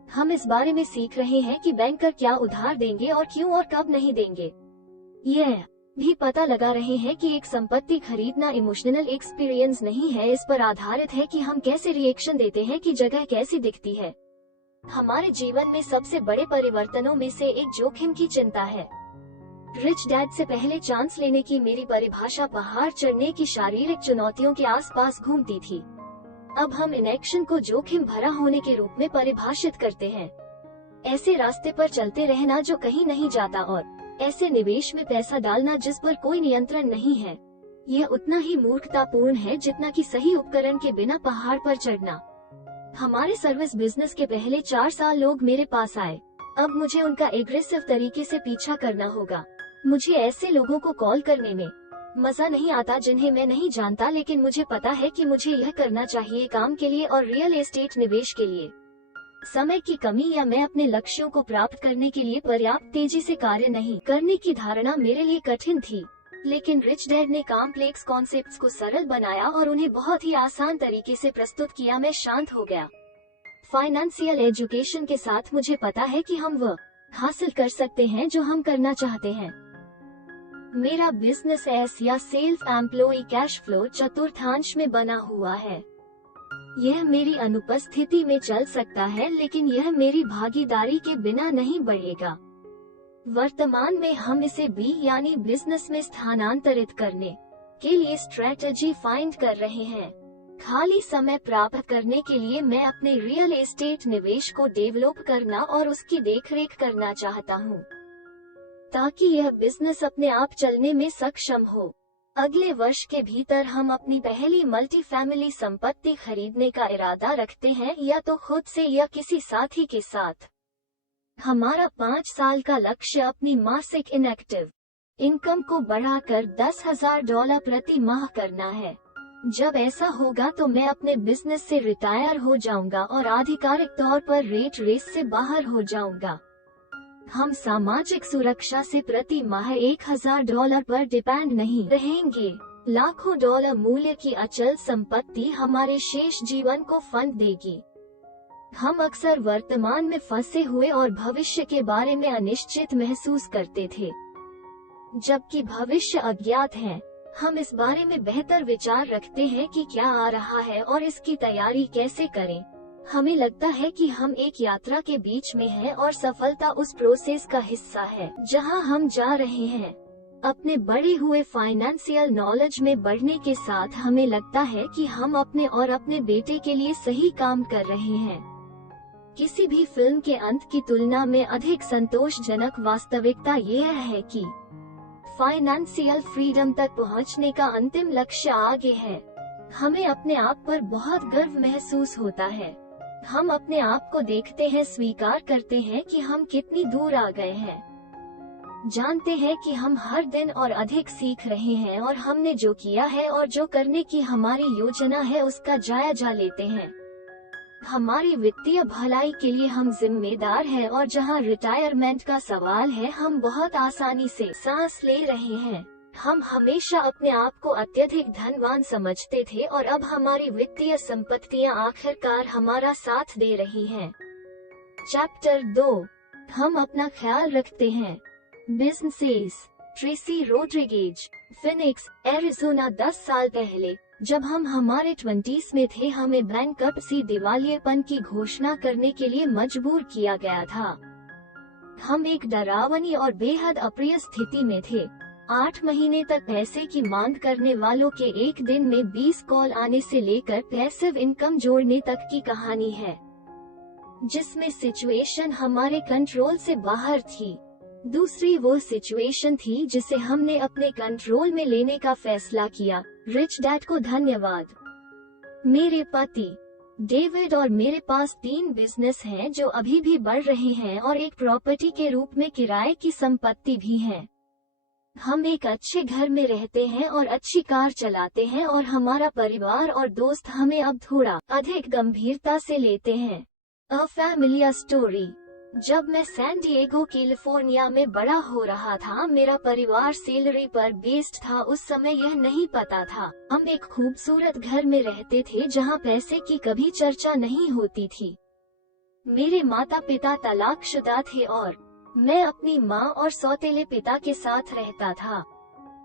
हम इस बारे में सीख रहे हैं कि बैंकर क्या उधार देंगे और क्यों और कब नहीं देंगे। यह भी पता लगा रहे हैं कि एक संपत्ति खरीदना इमोशनल एक्सपीरियंस नहीं है, इस पर आधारित है कि हम कैसे रिएक्शन देते हैं कि जगह कैसी दिखती है। हमारे जीवन में सबसे बड़े परिवर्तनों में से एक जोखिम की चिंता है। रिच डैड से पहले चांस लेने की मेरी परिभाषा पहाड़ चढ़ने की शारीरिक चुनौतियों के आसपास घूमती थी। अब हम इनएक्शन को जोखिम भरा होने के रूप में परिभाषित करते हैं। ऐसे रास्ते पर चलते रहना जो कहीं नहीं जाता और ऐसे निवेश में पैसा डालना जिस पर कोई नियंत्रण नहीं है, यह उतना ही मूर्खतापूर्ण है जितना कि सही उपकरण के बिना पहाड़ पर चढ़ना। हमारे सर्विस बिजनेस के पहले 4 साल लोग मेरे पास आए। अब मुझे उनका एग्रेसिव तरीके से पीछा करना होगा। मुझे ऐसे लोगों को कॉल करने में मजा नहीं आता जिन्हें मैं नहीं जानता, लेकिन मुझे पता है कि मुझे यह करना चाहिए काम के लिए और रियल एस्टेट निवेश के लिए। समय की कमी या मैं अपने लक्ष्यों को प्राप्त करने के लिए पर्याप्त तेजी से कार्य नहीं करने की धारणा मेरे लिए कठिन थी, लेकिन रिच डैड ने कॉम्प्लेक्स कॉन्सेप्ट्स को सरल बनाया और उन्हें बहुत ही आसान तरीके से प्रस्तुत किया। मैं शांत हो गया। फाइनेंशियल एजुकेशन के साथ मुझे पता है कि हम वह हासिल कर सकते हैं जो हम करना चाहते हैं। मेरा बिजनेस एस या सेल्फ एम्प्लॉय कैश फ्लो चतुर्थांश में बना हुआ है। यह मेरी अनुपस्थिति में चल सकता है, लेकिन यह मेरी भागीदारी के बिना नहीं बढ़ेगा। वर्तमान में हम इसे बी यानी बिजनेस में स्थानांतरित करने के लिए स्ट्रेटजी फाइंड कर रहे हैं। खाली समय प्राप्त करने के लिए मैं अपने रियल एस्टेट निवेश को डेवलप करना और उसकी देखरेख करना चाहता हूँ, ताकि यह बिजनेस अपने आप चलने में सक्षम हो। अगले वर्ष के भीतर हम अपनी पहली मल्टी फैमिली संपत्ति खरीदने का इरादा रखते हैं, या तो खुद से या किसी साथी के साथ। हमारा 5 साल का लक्ष्य अपनी मासिक इनएक्टिव इनकम को बढ़ाकर $10,000 प्रति माह करना है। जब ऐसा होगा तो मैं अपने बिजनेस से रिटायर हो जाऊंगा और आधिकारिक तौर पर रेट रेस से बाहर हो जाऊंगा। हम सामाजिक सुरक्षा से प्रति माह $1,000 पर डिपेंड नहीं रहेंगे। लाखों डॉलर मूल्य की अचल संपत्ति हमारे शेष जीवन को फंड देगी। हम अक्सर वर्तमान में फंसे हुए और भविष्य के बारे में अनिश्चित महसूस करते थे, जबकि भविष्य अज्ञात है। हम इस बारे में बेहतर विचार रखते हैं कि क्या आ रहा है और इसकी तैयारी कैसे करें। हमें लगता है कि हम एक यात्रा के बीच में हैं और सफलता उस प्रोसेस का हिस्सा है जहां हम जा रहे हैं। अपने बढ़े हुए फाइनेंशियल नॉलेज में बढ़ने के साथ हमें लगता है कि हम अपने और अपने बेटे के लिए सही काम कर रहे हैं। किसी भी फिल्म के अंत की तुलना में अधिक संतोषजनक वास्तविकता यह है कि फाइनेंशियल फ्रीडम तक पहुंचने का अंतिम लक्ष्य आगे है। हमें अपने आप पर बहुत गर्व महसूस होता है। हम अपने आप को देखते हैं, स्वीकार करते हैं कि हम कितनी दूर आ गए हैं। जानते हैं कि हम हर दिन और अधिक सीख रहे हैं और हमने जो किया है और जो करने की हमारी योजना है उसका जायजा लेते हैं। हमारी वित्तीय भलाई के लिए हम जिम्मेदार हैं और जहां रिटायरमेंट का सवाल है हम बहुत आसानी से सांस ले रहे हैं। हम हमेशा अपने आप को अत्यधिक धनवान समझते थे और अब हमारी वित्तीय संपत्तियां आखिरकार हमारा साथ दे रही हैं। चैप्टर 2, हम अपना ख्याल रखते हैं। Businesses. Tracy Rodriguez, Phoenix, Arizona. 10 साल पहले जब हम हमारे 20s में थे, हमें बैंकरप्सी, दिवालियेपन की घोषणा करने के लिए मजबूर किया गया था। हम एक डरावनी और बेहद अप्रिय स्थिति में थे। 8 महीने तक पैसे की मांग करने वालों के एक दिन में 20 कॉल आने से लेकर पैसिव इनकम जोड़ने तक की कहानी है, जिसमें सिचुएशन हमारे कंट्रोल से बाहर थी। दूसरी वो सिचुएशन थी जिसे हमने अपने कंट्रोल में लेने का फैसला किया। रिच डैड को धन्यवाद। मेरे पति डेविड और मेरे पास 3 बिजनेस हैं जो अभी भी बढ़ रहे हैं और एक प्रॉपर्टी के रूप में किराए की संपत्ति भी है। हम एक अच्छे घर में रहते हैं और अच्छी कार चलाते हैं और हमारा परिवार और दोस्त हमें अब थोड़ा अधिक गंभीरता से लेते हैं। A family story. जब मैं सैन डिएगो, कैलिफोर्निया में बड़ा हो रहा था, मेरा परिवार सैलरी पर बेस्ड था। उस समय यह नहीं पता था। हम एक खूबसूरत घर में रहते थे जहां पैसे की कभी चर्चा नहीं होती थी। मेरे माता पिता तलाकशुदा थे और मैं अपनी माँ और सौतेले पिता के साथ रहता था,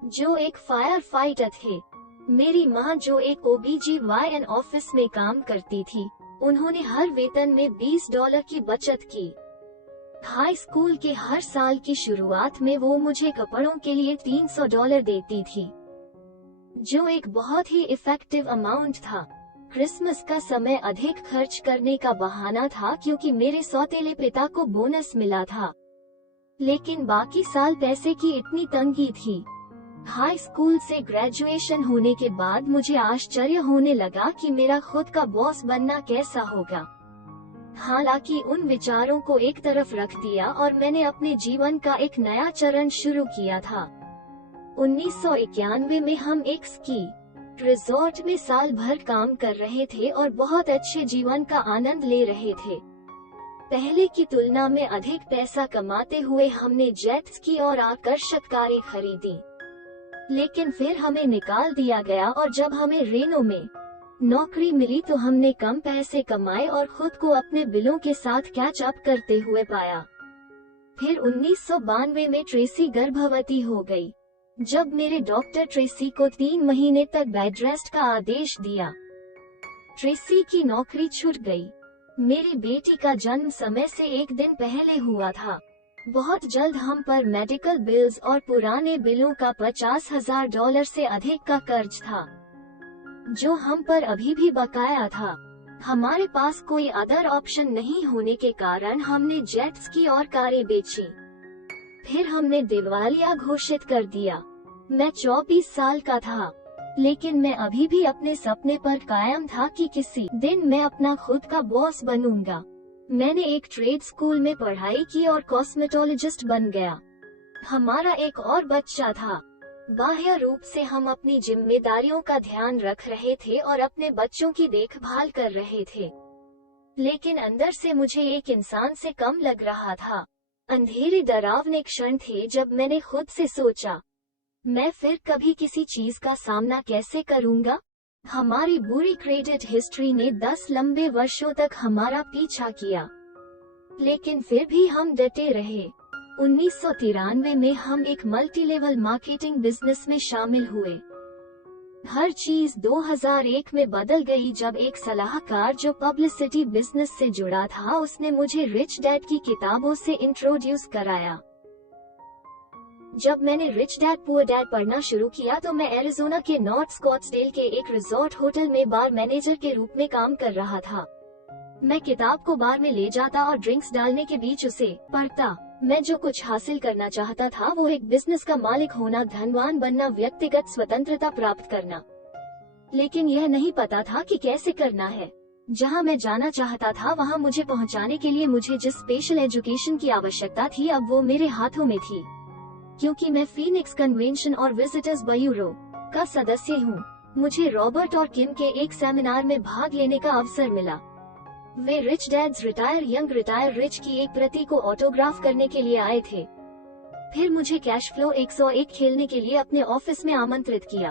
जो एक फायर फाइटर थे। मेरी माँ, जो एक OBGYN ऑफिस में काम करती थी, उन्होंने हर वेतन में $20 की बचत की। हाई स्कूल के हर साल की शुरुआत में वो मुझे कपड़ों के लिए $300 देती थी, जो एक बहुत ही इफेक्टिव अमाउंट था। क्रिसमस का समय अधिक खर्च करने का बहाना था क्योंकि मेरे सौतेले पिता को बोनस मिला था, लेकिन बाकी साल पैसे की इतनी तंगी थी। हाई स्कूल से ग्रेजुएशन होने के बाद मुझे आश्चर्य होने लगा कि मेरा खुद का बॉस बनना कैसा होगा। हालांकि उन विचारों को एक तरफ रख दिया और मैंने अपने जीवन का एक नया चरण शुरू किया था। 1991 में हम एक स्की रिजॉर्ट में साल भर काम कर रहे थे और बहुत अच्छे जीवन का आनंद ले रहे थे। पहले की तुलना में अधिक पैसा कमाते हुए हमने जेट स्की और आकर्षक कारें खरीदी, लेकिन फिर हमें निकाल दिया गया और जब हमें रेनो में नौकरी मिली तो हमने कम पैसे कमाए और खुद को अपने बिलों के साथ कैच अप करते हुए पाया। फिर 1992 में ट्रेसी गर्भवती हो गई। जब मेरे डॉक्टर ट्रेसी को 3 महीने तक बेड रेस्ट का आदेश दिया, ट्रेसी की नौकरी छूट गई। मेरी बेटी का जन्म समय से एक दिन पहले हुआ था। बहुत जल्द हम पर मेडिकल बिल्स और पुराने बिलों का $50,000 से अधिक का कर्ज था, जो हम पर अभी भी बकाया था। हमारे पास कोई अदर ऑप्शन नहीं होने के कारण हमने जेट स्की और कारें बेची। फिर हमने दिवालिया घोषित कर दिया। मैं 24 साल का था, लेकिन मैं अभी भी अपने सपने पर कायम था कि किसी दिन मैं अपना खुद का बॉस बनूंगा। मैंने एक ट्रेड स्कूल में पढ़ाई की और कॉस्मेटोलॉजिस्ट बन गया। हमारा एक और बच्चा था। बाह्य रूप से हम अपनी जिम्मेदारियों का ध्यान रख रहे थे और अपने बच्चों की देखभाल कर रहे थे, लेकिन अंदर से मुझे एक इंसान से कम लग रहा था। अंधेरे डरावने क्षण थे जब मैंने खुद से सोचा, मैं फिर कभी किसी चीज का सामना कैसे करूंगा? हमारी बुरी क्रेडिट हिस्ट्री ने 10 लंबे वर्षों तक हमारा पीछा किया, लेकिन फिर भी हम डटे रहे। 1993 में हम एक मल्टीलेवल मार्केटिंग बिजनेस में शामिल हुए। हर चीज 2001 में बदल गई जब एक सलाहकार जो पब्लिसिटी बिजनेस से जुड़ा था उसने मुझे रिच डैड की किताबों से इंट्रोड्यूस कराया। जब मैंने रिच डैड पुअर डैड पढ़ना शुरू किया तो मैं एरिज़ोना के नॉर्थ स्कॉट्सडेल के एक रिजॉर्ट होटल में बार मैनेजर के रूप में काम कर रहा था। मैं किताब को बार में ले जाता और ड्रिंक्स डालने के बीच उसे पढ़ता। मैं जो कुछ हासिल करना चाहता था वो एक बिजनेस का मालिक होना, धनवान बनना, व्यक्तिगत स्वतंत्रता प्राप्त करना। लेकिन यह नहीं पता था कि कैसे करना है। जहां मैं जाना चाहता था वहां मुझे पहुंचाने के लिए मुझे जिस स्पेशल एजुकेशन की आवश्यकता थी अब वो मेरे हाथों में थी। क्योंकि मैं फीनिक्स कन्वेंशन और विजिटर्स ब्यूरो का सदस्य हूँ, मुझे रॉबर्ट और किम के एक सेमिनार में भाग लेने का अवसर मिला। वे rich dad's retire young retire rich की एक प्रति को ऑटोग्राफ करने के लिए आए थे। फिर मुझे कैश फ्लो 101 खेलने के लिए अपने ऑफिस में आमंत्रित किया।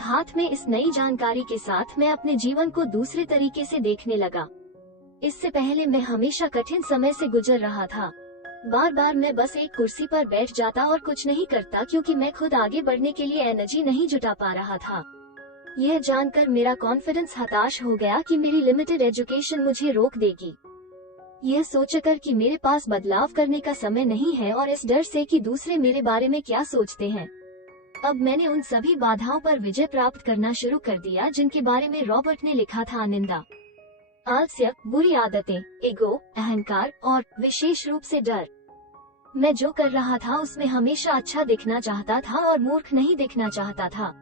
हाथ में इस नई जानकारी के साथ मैं अपने जीवन को दूसरे तरीके से देखने लगा। इससे पहले मैं हमेशा कठिन समय से गुजर रहा था। बार बार मैं बस एक कुर्सी पर बैठ जाता और कुछ नहीं करता क्योंकि मैं खुद आगे बढ़ने के लिए एनर्जी नहीं जुटा पा रहा था। यह जानकर मेरा कॉन्फिडेंस हताश हो गया कि मेरी लिमिटेड एजुकेशन मुझे रोक देगी। यह सोचकर कि मेरे पास बदलाव करने का समय नहीं है और इस डर से कि दूसरे मेरे बारे में क्या सोचते हैं, अब मैंने उन सभी बाधाओं पर विजय प्राप्त करना शुरू कर दिया जिनके बारे में रॉबर्ट ने लिखा था। निंदा, आलस्य, बुरी आदतें, ईगो, अहंकार और विशेष रूप से डर। मैं जो कर रहा था उसमें हमेशा अच्छा दिखना चाहता था और मूर्ख नहीं दिखना चाहता था।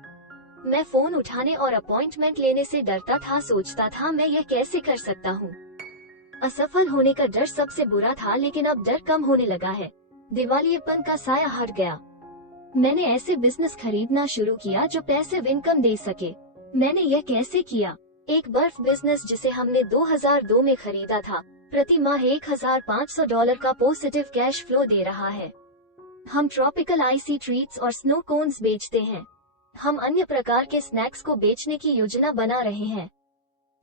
मैं फोन उठाने और अपॉइंटमेंट लेने से डरता था, सोचता था मैं यह कैसे कर सकता हूँ। असफल होने का डर सबसे बुरा था, लेकिन अब डर कम होने लगा है। दिवालियेपन का साया हट गया। मैंने ऐसे बिजनेस खरीदना शुरू किया जो पैसिव इनकम दे सके। मैंने यह कैसे किया? एक बर्फ बिजनेस जिसे हमने 2002 में खरीदा था, प्रति माह $1,500 का पॉजिटिव कैश फ्लो दे रहा है। हम ट्रॉपिकल आइसी ट्रीट्स और स्नो कोन्स बेचते हैं। हम अन्य प्रकार के स्नैक्स को बेचने की योजना बना रहे हैं।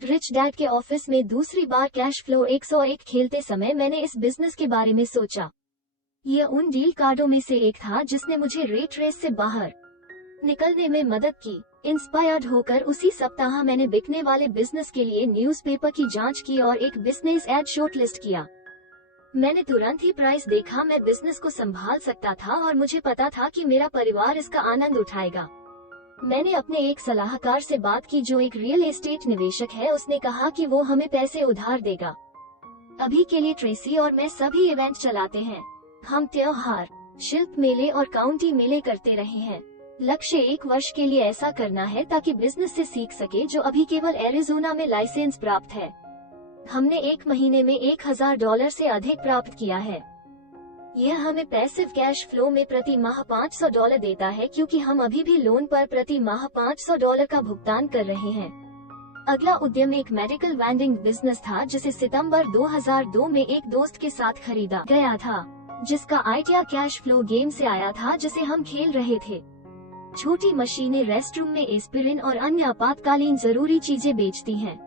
रिच डैड के ऑफिस में दूसरी बार कैश फ्लो 101 खेलते समय मैंने इस बिजनेस के बारे में सोचा। यह उन डील कार्डों में से एक था जिसने मुझे रेट रेस से बाहर निकलने में मदद की। इंस्पायर्ड होकर उसी सप्ताह मैंने बिकने वाले बिजनेस के लिए न्यूज़पेपर की जांच की और एक बिजनेस एड शॉर्टलिस्ट किया। मैंने तुरंत ही प्राइस देखा। मैं बिजनेस को संभाल सकता था और मुझे पता था कि मेरा परिवार इसका आनंद उठाएगा। मैंने अपने एक सलाहकार से बात की जो एक रियल एस्टेट निवेशक है। उसने कहा कि वो हमें पैसे उधार देगा। अभी के लिए ट्रेसी और मैं सभी इवेंट चलाते हैं। हम त्योहार, शिल्प मेले और काउंटी मेले करते रहे हैं। लक्ष्य 1 वर्ष के लिए ऐसा करना है ताकि बिजनेस से सीख सके जो अभी केवल एरिज़ोना में लाइसेंस प्राप्त है। हमने 1 महीने में $1,000 से अधिक प्राप्त किया है। यह हमें पैसिव कैश फ्लो में प्रति माह $500 देता है क्योंकि हम अभी भी लोन पर प्रति माह $500 का भुगतान कर रहे हैं। अगला उद्यम एक मेडिकल वेंडिंग बिजनेस था जिसे सितंबर 2002 में एक दोस्त के साथ खरीदा गया था, जिसका आइडिया कैश फ्लो गेम से आया था जिसे हम खेल रहे थे। छोटी मशीनें रेस्टरूम में एस्पिरिन और अन्य आपातकालीन जरूरी चीजें बेचती हैं।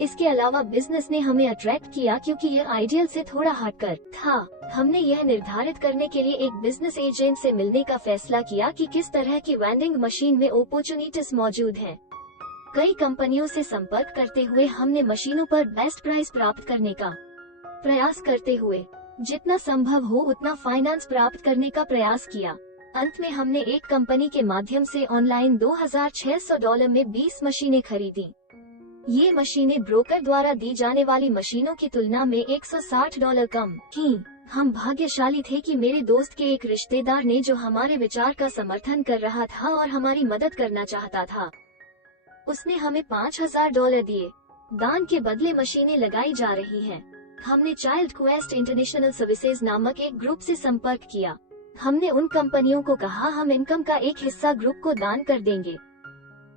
इसके अलावा बिजनेस ने हमें अट्रैक्ट किया क्योंकि यह आइडियल से थोड़ा हटकर था। हमने यह निर्धारित करने के लिए एक बिजनेस एजेंट से मिलने का फैसला किया कि किस तरह की वेंडिंग मशीन में अपॉर्चुनिटीज मौजूद हैं। कई कंपनियों से संपर्क करते हुए हमने मशीनों पर बेस्ट प्राइस प्राप्त करने का प्रयास करते हुए जितना संभव हो उतना फाइनेंस प्राप्त करने का प्रयास किया। अंत में हमने एक कंपनी के माध्यम से ऑनलाइन $2,600 में 20 मशीनें खरीदी। ये मशीनें ब्रोकर द्वारा दी जाने वाली मशीनों की तुलना में $160 कम थीं। हम भाग्यशाली थे कि मेरे दोस्त के एक रिश्तेदार ने जो हमारे विचार का समर्थन कर रहा था और हमारी मदद करना चाहता था, उसने हमें $5,000 दिए। दान के बदले मशीनें लगाई जा रही हैं। हमने चाइल्ड क्वेस्ट इंटरनेशनल सर्विसेज नामक एक ग्रुप से संपर्क किया। हमने उन कंपनियों को कहा हम इनकम का एक हिस्सा ग्रुप को दान कर देंगे।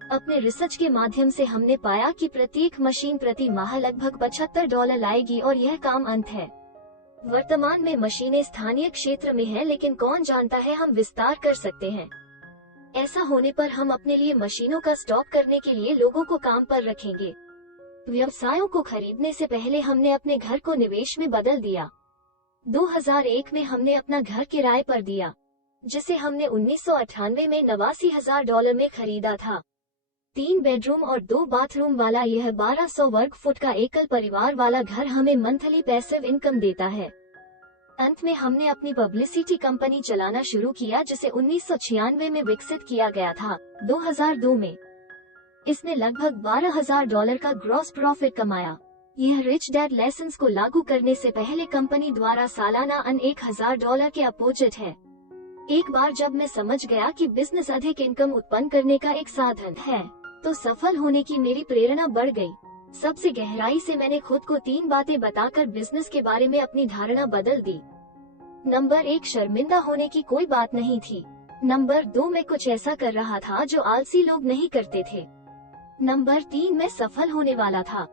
अपने रिसर्च के माध्यम से हमने पाया कि प्रत्येक मशीन प्रति माह लगभग $75 लाएगी और यह काम अंत है। वर्तमान में मशीनें स्थानीय क्षेत्र में है, लेकिन कौन जानता है हम विस्तार कर सकते हैं। ऐसा होने पर हम अपने लिए मशीनों का स्टॉक करने के लिए लोगों को काम पर रखेंगे। व्यवसायों को खरीदने से पहले हमने अपने घर को निवेश में बदल दिया। 2001 में हमने अपना घर किराए पर दिया, जिसे हमने 1998 में $89,000 में खरीदा था। 3 बेडरूम और 2 बाथरूम वाला यह 1200 वर्ग फुट का एकल परिवार वाला घर हमें मंथली पैसिव इनकम देता है। अंत में हमने अपनी पब्लिसिटी कंपनी चलाना शुरू किया जिसे 1996 में विकसित किया गया था। 2002 में इसने लगभग $12,000 का ग्रॉस प्रॉफिट कमाया। यह रिच डैड लेसन्स को लागू करने से पहले कंपनी द्वारा सालाना $1,000 के अपोजिट है। एक बार जब मैं समझ गया कि बिजनेस अधिक इनकम उत्पन्न करने का एक साधन है, तो सफल होने की मेरी प्रेरणा बढ़ गई। सबसे गहराई से मैंने खुद को 3 बातें बताकर बिजनेस के बारे में अपनी धारणा बदल दी। नंबर 1, शर्मिंदा होने की कोई बात नहीं थी। नंबर 2, मैं कुछ ऐसा कर रहा था जो आलसी लोग नहीं करते थे। नंबर 3, मैं सफल होने वाला था।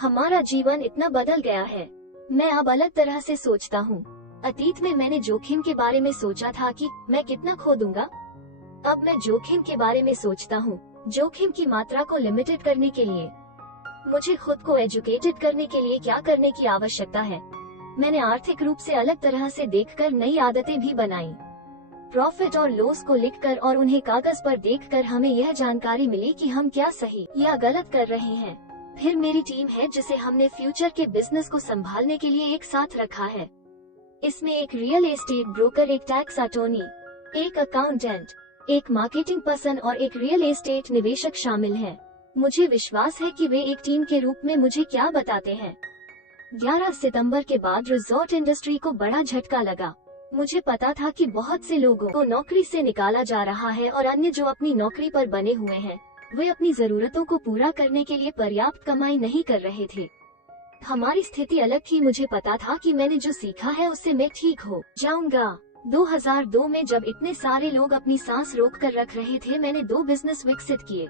हमारा जीवन इतना बदल गया है। मैं अब अलग तरह से सोचता हूँ। अतीत में मैंने जोखिम के बारे में सोचा था कि मैं कितना खो दूंगा। अब मैं जोखिम के बारे में सोचता हूँ, जोखिम की मात्रा को लिमिटेड करने के लिए। मुझे खुद को एजुकेटेड करने के लिए क्या करने की आवश्यकता है। मैंने आर्थिक रूप से अलग तरह से देखकर नई आदतें भी बनाई। प्रॉफिट और लॉस को लिखकर और उन्हें कागज पर देखकर हमें यह जानकारी मिली कि हम क्या सही या गलत कर रहे हैं। फिर मेरी टीम है जिसे हमने फ्यूचर के बिजनेस को संभालने के लिए एक साथ रखा है। इसमें एक रियल एस्टेट ब्रोकर, एक टैक्स अटॉर्नी, एक अकाउंटेंट, एक मार्केटिंग पर्सन और एक रियल एस्टेट निवेशक शामिल हैं। मुझे विश्वास है कि वे एक टीम के रूप में मुझे क्या बताते हैं। 11 सितंबर के बाद रिजॉर्ट इंडस्ट्री को बड़ा झटका लगा। मुझे पता था कि बहुत से लोगों को नौकरी से निकाला जा रहा है और अन्य जो अपनी नौकरी पर बने हुए हैं, वे अपनी जरूरतों को पूरा करने के लिए पर्याप्त कमाई नहीं कर रहे थे। हमारी स्थिति अलग थी। मुझे पता था कि मैंने जो सीखा है उससे मैं ठीक हो जाऊंगा। 2002 में जब इतने सारे लोग अपनी सांस रोक कर रख रहे थे, मैंने 2 बिजनेस विकसित किए।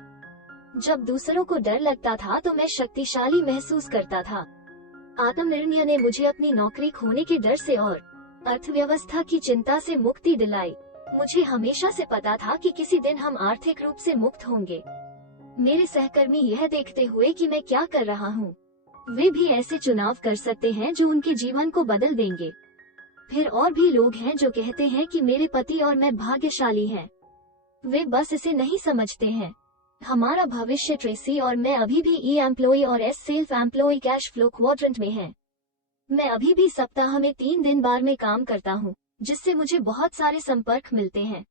जब दूसरों को डर लगता था तो मैं शक्तिशाली महसूस करता था। आत्मनिर्णय ने मुझे अपनी नौकरी खोने के डर से और अर्थव्यवस्था की चिंता से मुक्ति दिलाई। मुझे हमेशा से पता था कि किसी दिन हम आर्थिक रूप से मुक्त होंगे। मेरे सहकर्मी यह देखते हुए कि मैं क्या कर रहा हूँ, वे भी ऐसे चुनाव कर सकते हैं जो उनके जीवन को बदल देंगे। फिर और भी लोग हैं जो कहते हैं कि मेरे पति और मैं भाग्यशाली हैं। वे बस इसे नहीं समझते हैं। हमारा भविष्य, ट्रेसी और मैं अभी भी ई एम्प्लॉय और S self employ cash flow quadrant में हैं। मैं अभी भी सप्ताह में 3 दिन बार में काम करता हूँ, जिससे मुझे बहुत सारे संपर्क मिलते हैं।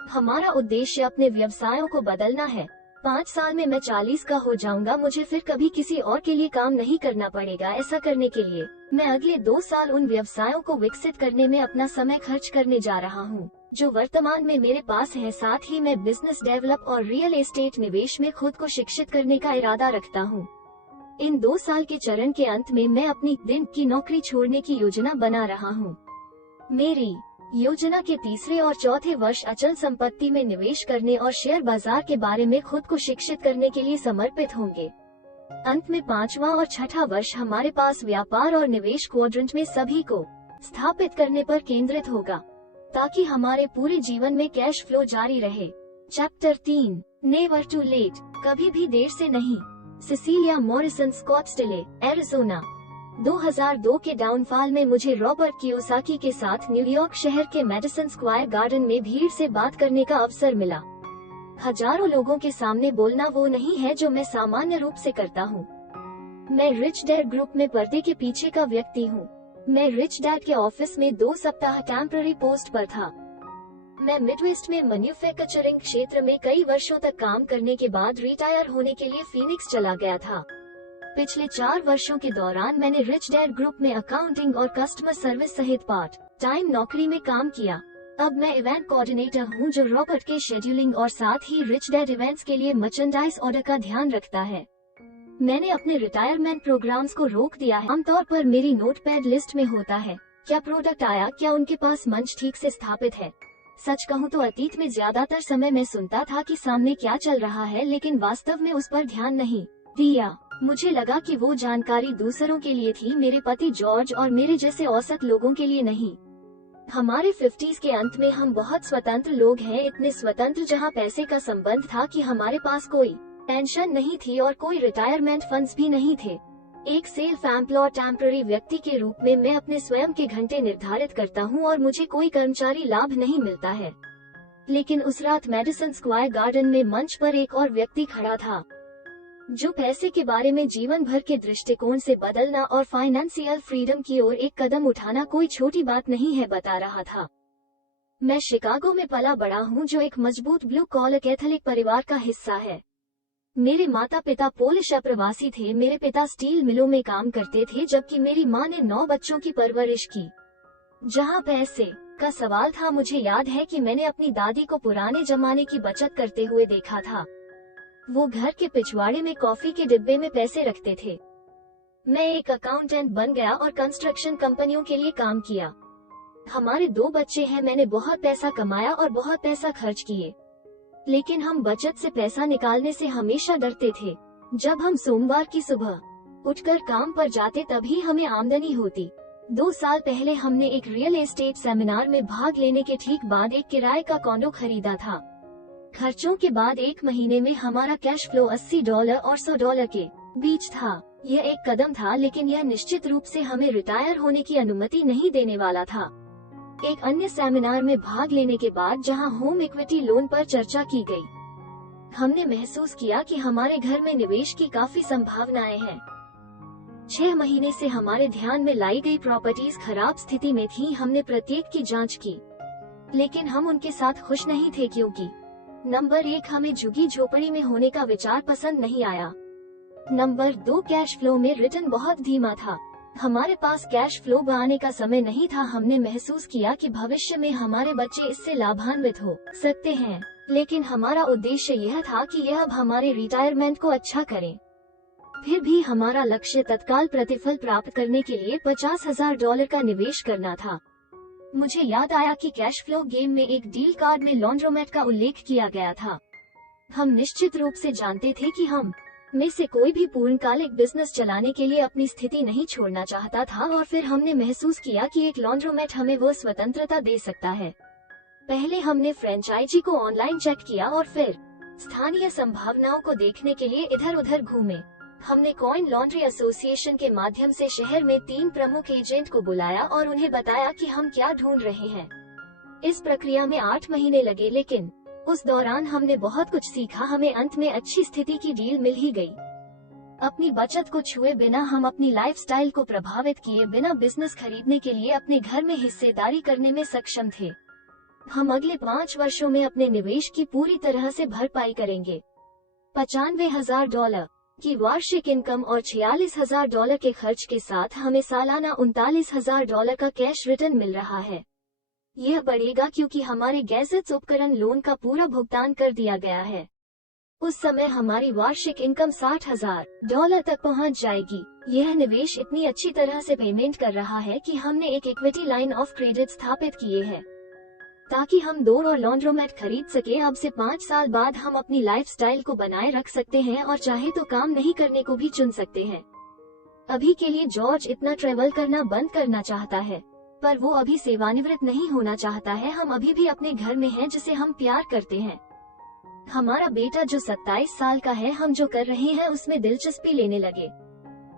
हमारा उद्देश्य अपने व्यवसायों को बदलना है। 5 साल में मैं 40 का हो जाऊंगा। मुझे फिर कभी किसी और के लिए काम नहीं करना पड़ेगा। ऐसा करने के लिए मैं अगले 2 साल उन व्यवसायों को विकसित करने में अपना समय खर्च करने जा रहा हूँ, जो वर्तमान में मेरे पास है। साथ ही मैं बिजनेस डेवलप और रियल एस्टेट निवेश में खुद को शिक्षित करने का इरादा रखता हूँ। इन 2 साल के चरण के अंत में मैं अपनी दिन की नौकरी छोड़ने की योजना बना रहा हूँ। मेरी योजना के तीसरे और चौथे वर्ष अचल संपत्ति में निवेश करने और शेयर बाजार के बारे में खुद को शिक्षित करने के लिए समर्पित होंगे। अंत में 5वां और 6ठा वर्ष हमारे पास व्यापार और निवेश क्वाड्रेंट में सभी को स्थापित करने पर केंद्रित होगा, ताकि हमारे पूरे जीवन में कैश फ्लो जारी रहे। चैप्टर 3, नेवर टू लेट, कभी भी देर से नहीं। Sicilia Morrison, Scottsdale, Arizona. 2002 के डाउनफॉल में मुझे रॉबर्ट कियोसाकी के साथ न्यूयॉर्क शहर के मैडिसन स्क्वायर गार्डन में भीड़ से बात करने का अवसर मिला। हजारों लोगों के सामने बोलना वो नहीं है जो मैं सामान्य रूप से करता हूँ। मैं रिच डैड ग्रुप में पर्दे के पीछे का व्यक्ति हूँ। मैं रिच डैड के ऑफिस में 2 सप्ताह टेम्पररी पोस्ट पर था। मैं मिडवेस्ट में मैन्युफैक्चरिंग क्षेत्र में कई वर्षों तक काम करने के बाद रिटायर होने के लिए फीनिक्स चला गया था। पिछले 4 वर्षों के दौरान मैंने रिच डैड ग्रुप में अकाउंटिंग और कस्टमर सर्विस सहित पार्ट टाइम नौकरी में काम किया। अब मैं इवेंट कोऑर्डिनेटर हूं, जो रॉबर्ट के शेड्यूलिंग और साथ ही रिच डैड इवेंट्स के लिए मर्चेंडाइज ऑर्डर का ध्यान रखता है। मैंने अपने रिटायरमेंट प्रोग्राम्स को रोक दिया है। आमतौर पर मेरी नोटपैड लिस्ट में होता है, क्या प्रोडक्ट आया, क्या उनके पास मंच ठीक से स्थापित है। सच कहूँ तो अतीत में ज्यादातर समय मैं सुनता था कि सामने क्या चल रहा है, लेकिन वास्तव में उस पर ध्यान नहीं दिया। मुझे लगा कि वो जानकारी दूसरों के लिए थी, मेरे पति जॉर्ज और मेरे जैसे औसत लोगों के लिए नहीं। हमारे 50s के अंत में हम बहुत स्वतंत्र लोग हैं, इतने स्वतंत्र जहां पैसे का संबंध था कि हमारे पास कोई पेंशन नहीं थी और कोई रिटायरमेंट फंड्स भी नहीं थे। एक सेल्फ एम्प्लॉय टेम्पररी व्यक्ति के रूप में मैं अपने स्वयं के घंटे निर्धारित करता हूं और मुझे कोई कर्मचारी लाभ नहीं मिलता है। लेकिन उस रात मैडिसन स्क्वायर गार्डन में मंच पर एक और व्यक्ति खड़ा था, जो पैसे के बारे में जीवन भर के दृष्टिकोण से बदलना और फाइनेंशियल फ्रीडम की ओर एक कदम उठाना कोई छोटी बात नहीं है बता रहा था। मैं शिकागो में पला बड़ा हूँ, जो एक मजबूत ब्लू कॉलर कैथोलिक परिवार का हिस्सा है। मेरे माता पिता पोलिश अप्रवासी थे। मेरे पिता स्टील मिलों में काम करते थे, जबकि मेरी माँ ने 9 बच्चों की परवरिश की। जहाँ पैसे का सवाल था, मुझे याद है कि मैंने अपनी दादी को पुराने जमाने की बचत करते हुए देखा था। वो घर के पिछवाड़े में कॉफी के डिब्बे में पैसे रखते थे। मैं एक अकाउंटेंट बन गया और कंस्ट्रक्शन कंपनियों के लिए काम किया। हमारे 2 बच्चे हैं। मैंने बहुत पैसा कमाया और बहुत पैसा खर्च किए, लेकिन हम बचत से पैसा निकालने से हमेशा डरते थे। जब हम सोमवार की सुबह उठकर काम पर जाते, तभी हमें आमदनी होती। 2 साल पहले हमने एक रियल एस्टेट सेमिनार में भाग लेने के ठीक बाद एक किराए का कॉन्डो खरीदा था। खर्चों के बाद 1 महीने में हमारा कैश फ्लो $80 और $100 के बीच था। यह एक कदम था, लेकिन यह निश्चित रूप से हमें रिटायर होने की अनुमति नहीं देने वाला था। एक अन्य सेमिनार में भाग लेने के बाद, जहां होम इक्विटी लोन पर चर्चा की गई, हमने महसूस किया कि हमारे घर में निवेश की काफी संभावनाएं हैं। 6 महीने से हमारे ध्यान में लाई गई प्रॉपर्टीज खराब स्थिति में थीं। हमने प्रत्येक की जांच की, लेकिन हम उनके साथ खुश नहीं थे, क्योंकि नंबर 1, हमें झुग्गी झोपड़ी में होने का विचार पसंद नहीं आया। नंबर 2, कैश फ्लो में रिटर्न बहुत धीमा था। हमारे पास कैश फ्लो बढ़ाने का समय नहीं था। हमने महसूस किया कि भविष्य में हमारे बच्चे इससे लाभान्वित हो सकते हैं, लेकिन हमारा उद्देश्य यह था कि यह अब हमारे रिटायरमेंट को अच्छा करे। फिर भी हमारा लक्ष्य तत्काल प्रतिफल प्राप्त करने के लिए $50,000 का निवेश करना था। मुझे याद आया कि कैश फ्लो गेम में एक डील कार्ड में लॉन्ड्रोमेट का उल्लेख किया गया था। हम निश्चित रूप से जानते थे कि हम में से कोई भी पूर्णकालिक बिजनेस चलाने के लिए अपनी स्थिति नहीं छोड़ना चाहता था, और फिर हमने महसूस किया कि एक लॉन्ड्रोमेट हमें वो स्वतंत्रता दे सकता है। पहले हमने फ्रेंचाइजी को ऑनलाइन चेक किया और फिर स्थानीय संभावनाओं को देखने के लिए इधर उधर घूमे। हमने कॉइन लॉन्ड्री एसोसिएशन के माध्यम से शहर में 3 प्रमुख एजेंट को बुलाया और उन्हें बताया कि हम क्या ढूंढ रहे हैं। इस प्रक्रिया में 8 महीने लगे, लेकिन उस दौरान हमने बहुत कुछ सीखा। हमें अंत में अच्छी स्थिति की डील मिल ही गई। अपनी बचत को छुए बिना, हम अपनी लाइफस्टाइल को प्रभावित किए बिना बिजनेस खरीदने के लिए अपने घर में हिस्सेदारी करने में सक्षम थे। हम अगले 5 वर्षों में अपने निवेश की पूरी तरह से भरपाई करेंगे। $95,000 की वार्षिक इनकम और $46,000 के खर्च के साथ हमें सालाना $39,000 का कैश रिटर्न मिल रहा है। यह बढ़ेगा क्योंकि हमारे गैजेट्स उपकरण लोन का पूरा भुगतान कर दिया गया है। उस समय हमारी वार्षिक इनकम $60,000 तक पहुंच जाएगी। यह निवेश इतनी अच्छी तरह से पेमेंट कर रहा है कि हमने एक इक्विटी लाइन ऑफ क्रेडिट स्थापित किए है, ताकि हम 2 और लॉन्ड्रोमेट खरीद सके। अब से 5 साल बाद हम अपनी लाइफस्टाइल को बनाए रख सकते हैं और चाहे तो काम नहीं करने को भी चुन सकते हैं। अभी के लिए जॉर्ज इतना ट्रेवल करना बंद करना चाहता है, पर वो अभी सेवानिवृत्त नहीं होना चाहता है। हम अभी भी अपने घर में हैं, जिसे हम प्यार करते हैं। हमारा बेटा जो 27 साल का है, हम जो कर रहे हैं उसमें दिलचस्पी लेने लगे।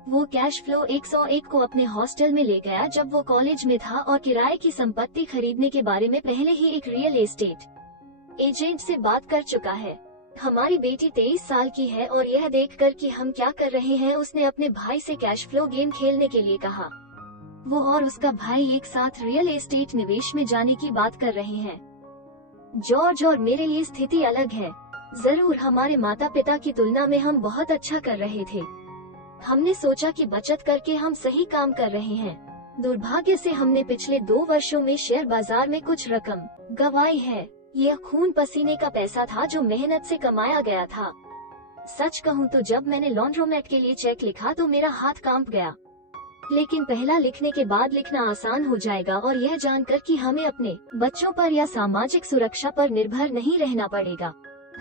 वो कैश फ्लो 101 को अपने हॉस्टल में ले गया जब वो कॉलेज में था, और किराए की संपत्ति खरीदने के बारे में पहले ही एक रियल एस्टेट एजेंट से बात कर चुका है। हमारी बेटी 23 साल की है, और यह देखकर कि हम क्या कर रहे हैं, उसने अपने भाई से कैश फ्लो गेम खेलने के लिए कहा। वो और उसका भाई एक साथ रियल एस्टेट निवेश में जाने की बात कर रहे हैं। जॉर्ज और मेरे लिए स्थिति अलग है। जरूर हमारे माता पिता की तुलना में हम बहुत अच्छा कर रहे थे। हमने सोचा कि बचत करके हम सही काम कर रहे हैं। दुर्भाग्य से हमने पिछले 2 वर्षों में शेयर बाजार में कुछ रकम गंवाई है। यह खून पसीने का पैसा था जो मेहनत से कमाया गया था। सच कहूँ तो जब मैंने लॉन्ड्रोमेट के लिए चेक लिखा तो मेरा हाथ कांप गया, लेकिन पहला लिखने के बाद लिखना आसान हो जाएगा, और यह जानकर कि हमें अपने बच्चों पर या सामाजिक सुरक्षा पर निर्भर नहीं रहना पड़ेगा,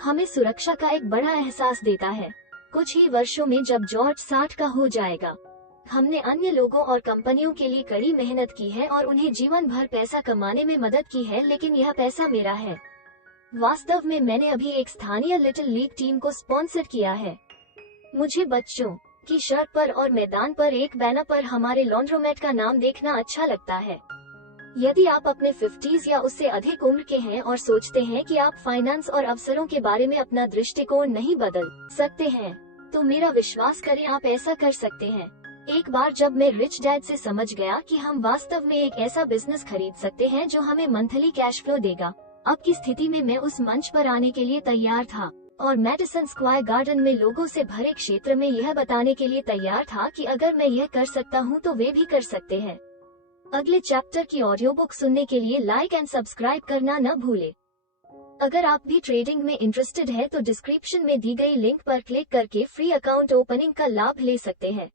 हमें सुरक्षा का एक बड़ा एहसास देता है। कुछ ही वर्षों में जब जॉर्ज 60 का हो जाएगा, हमने अन्य लोगों और कंपनियों के लिए कड़ी मेहनत की है और उन्हें जीवन भर पैसा कमाने में मदद की है, लेकिन यह पैसा मेरा है। वास्तव में मैंने अभी एक स्थानीय लिटिल लीग टीम को स्पॉन्सर किया है। मुझे बच्चों की शर्ट पर और मैदान पर एक बैनर पर हमारे लॉन्ड्रोमेट का नाम देखना अच्छा लगता है। यदि आप अपने 50s या उससे अधिक उम्र के हैं और सोचते हैं कि आप फाइनेंस और अवसरों के बारे में अपना दृष्टिकोण नहीं बदल सकते हैं, तो मेरा विश्वास करें आप ऐसा कर सकते हैं। एक बार जब मैं रिच डैड से समझ गया कि हम वास्तव में एक ऐसा बिजनेस खरीद सकते हैं जो हमें मंथली कैश फ्लो देगा, अब की स्थिति में मैं उस मंच पर आने के लिए तैयार था और मैडिसन स्क्वायर गार्डन में लोगों से भरे क्षेत्र में यह बताने के लिए तैयार था कि अगर मैं यह कर सकता हूं तो वे भी कर सकते हैं। अगले चैप्टर की ऑडियो बुक सुनने के लिए लाइक एंड सब्सक्राइब करना न भूलें। अगर आप भी ट्रेडिंग में इंटरेस्टेड है तो डिस्क्रिप्शन में दी गई लिंक पर क्लिक करके फ्री अकाउंट ओपनिंग का लाभ ले सकते हैं।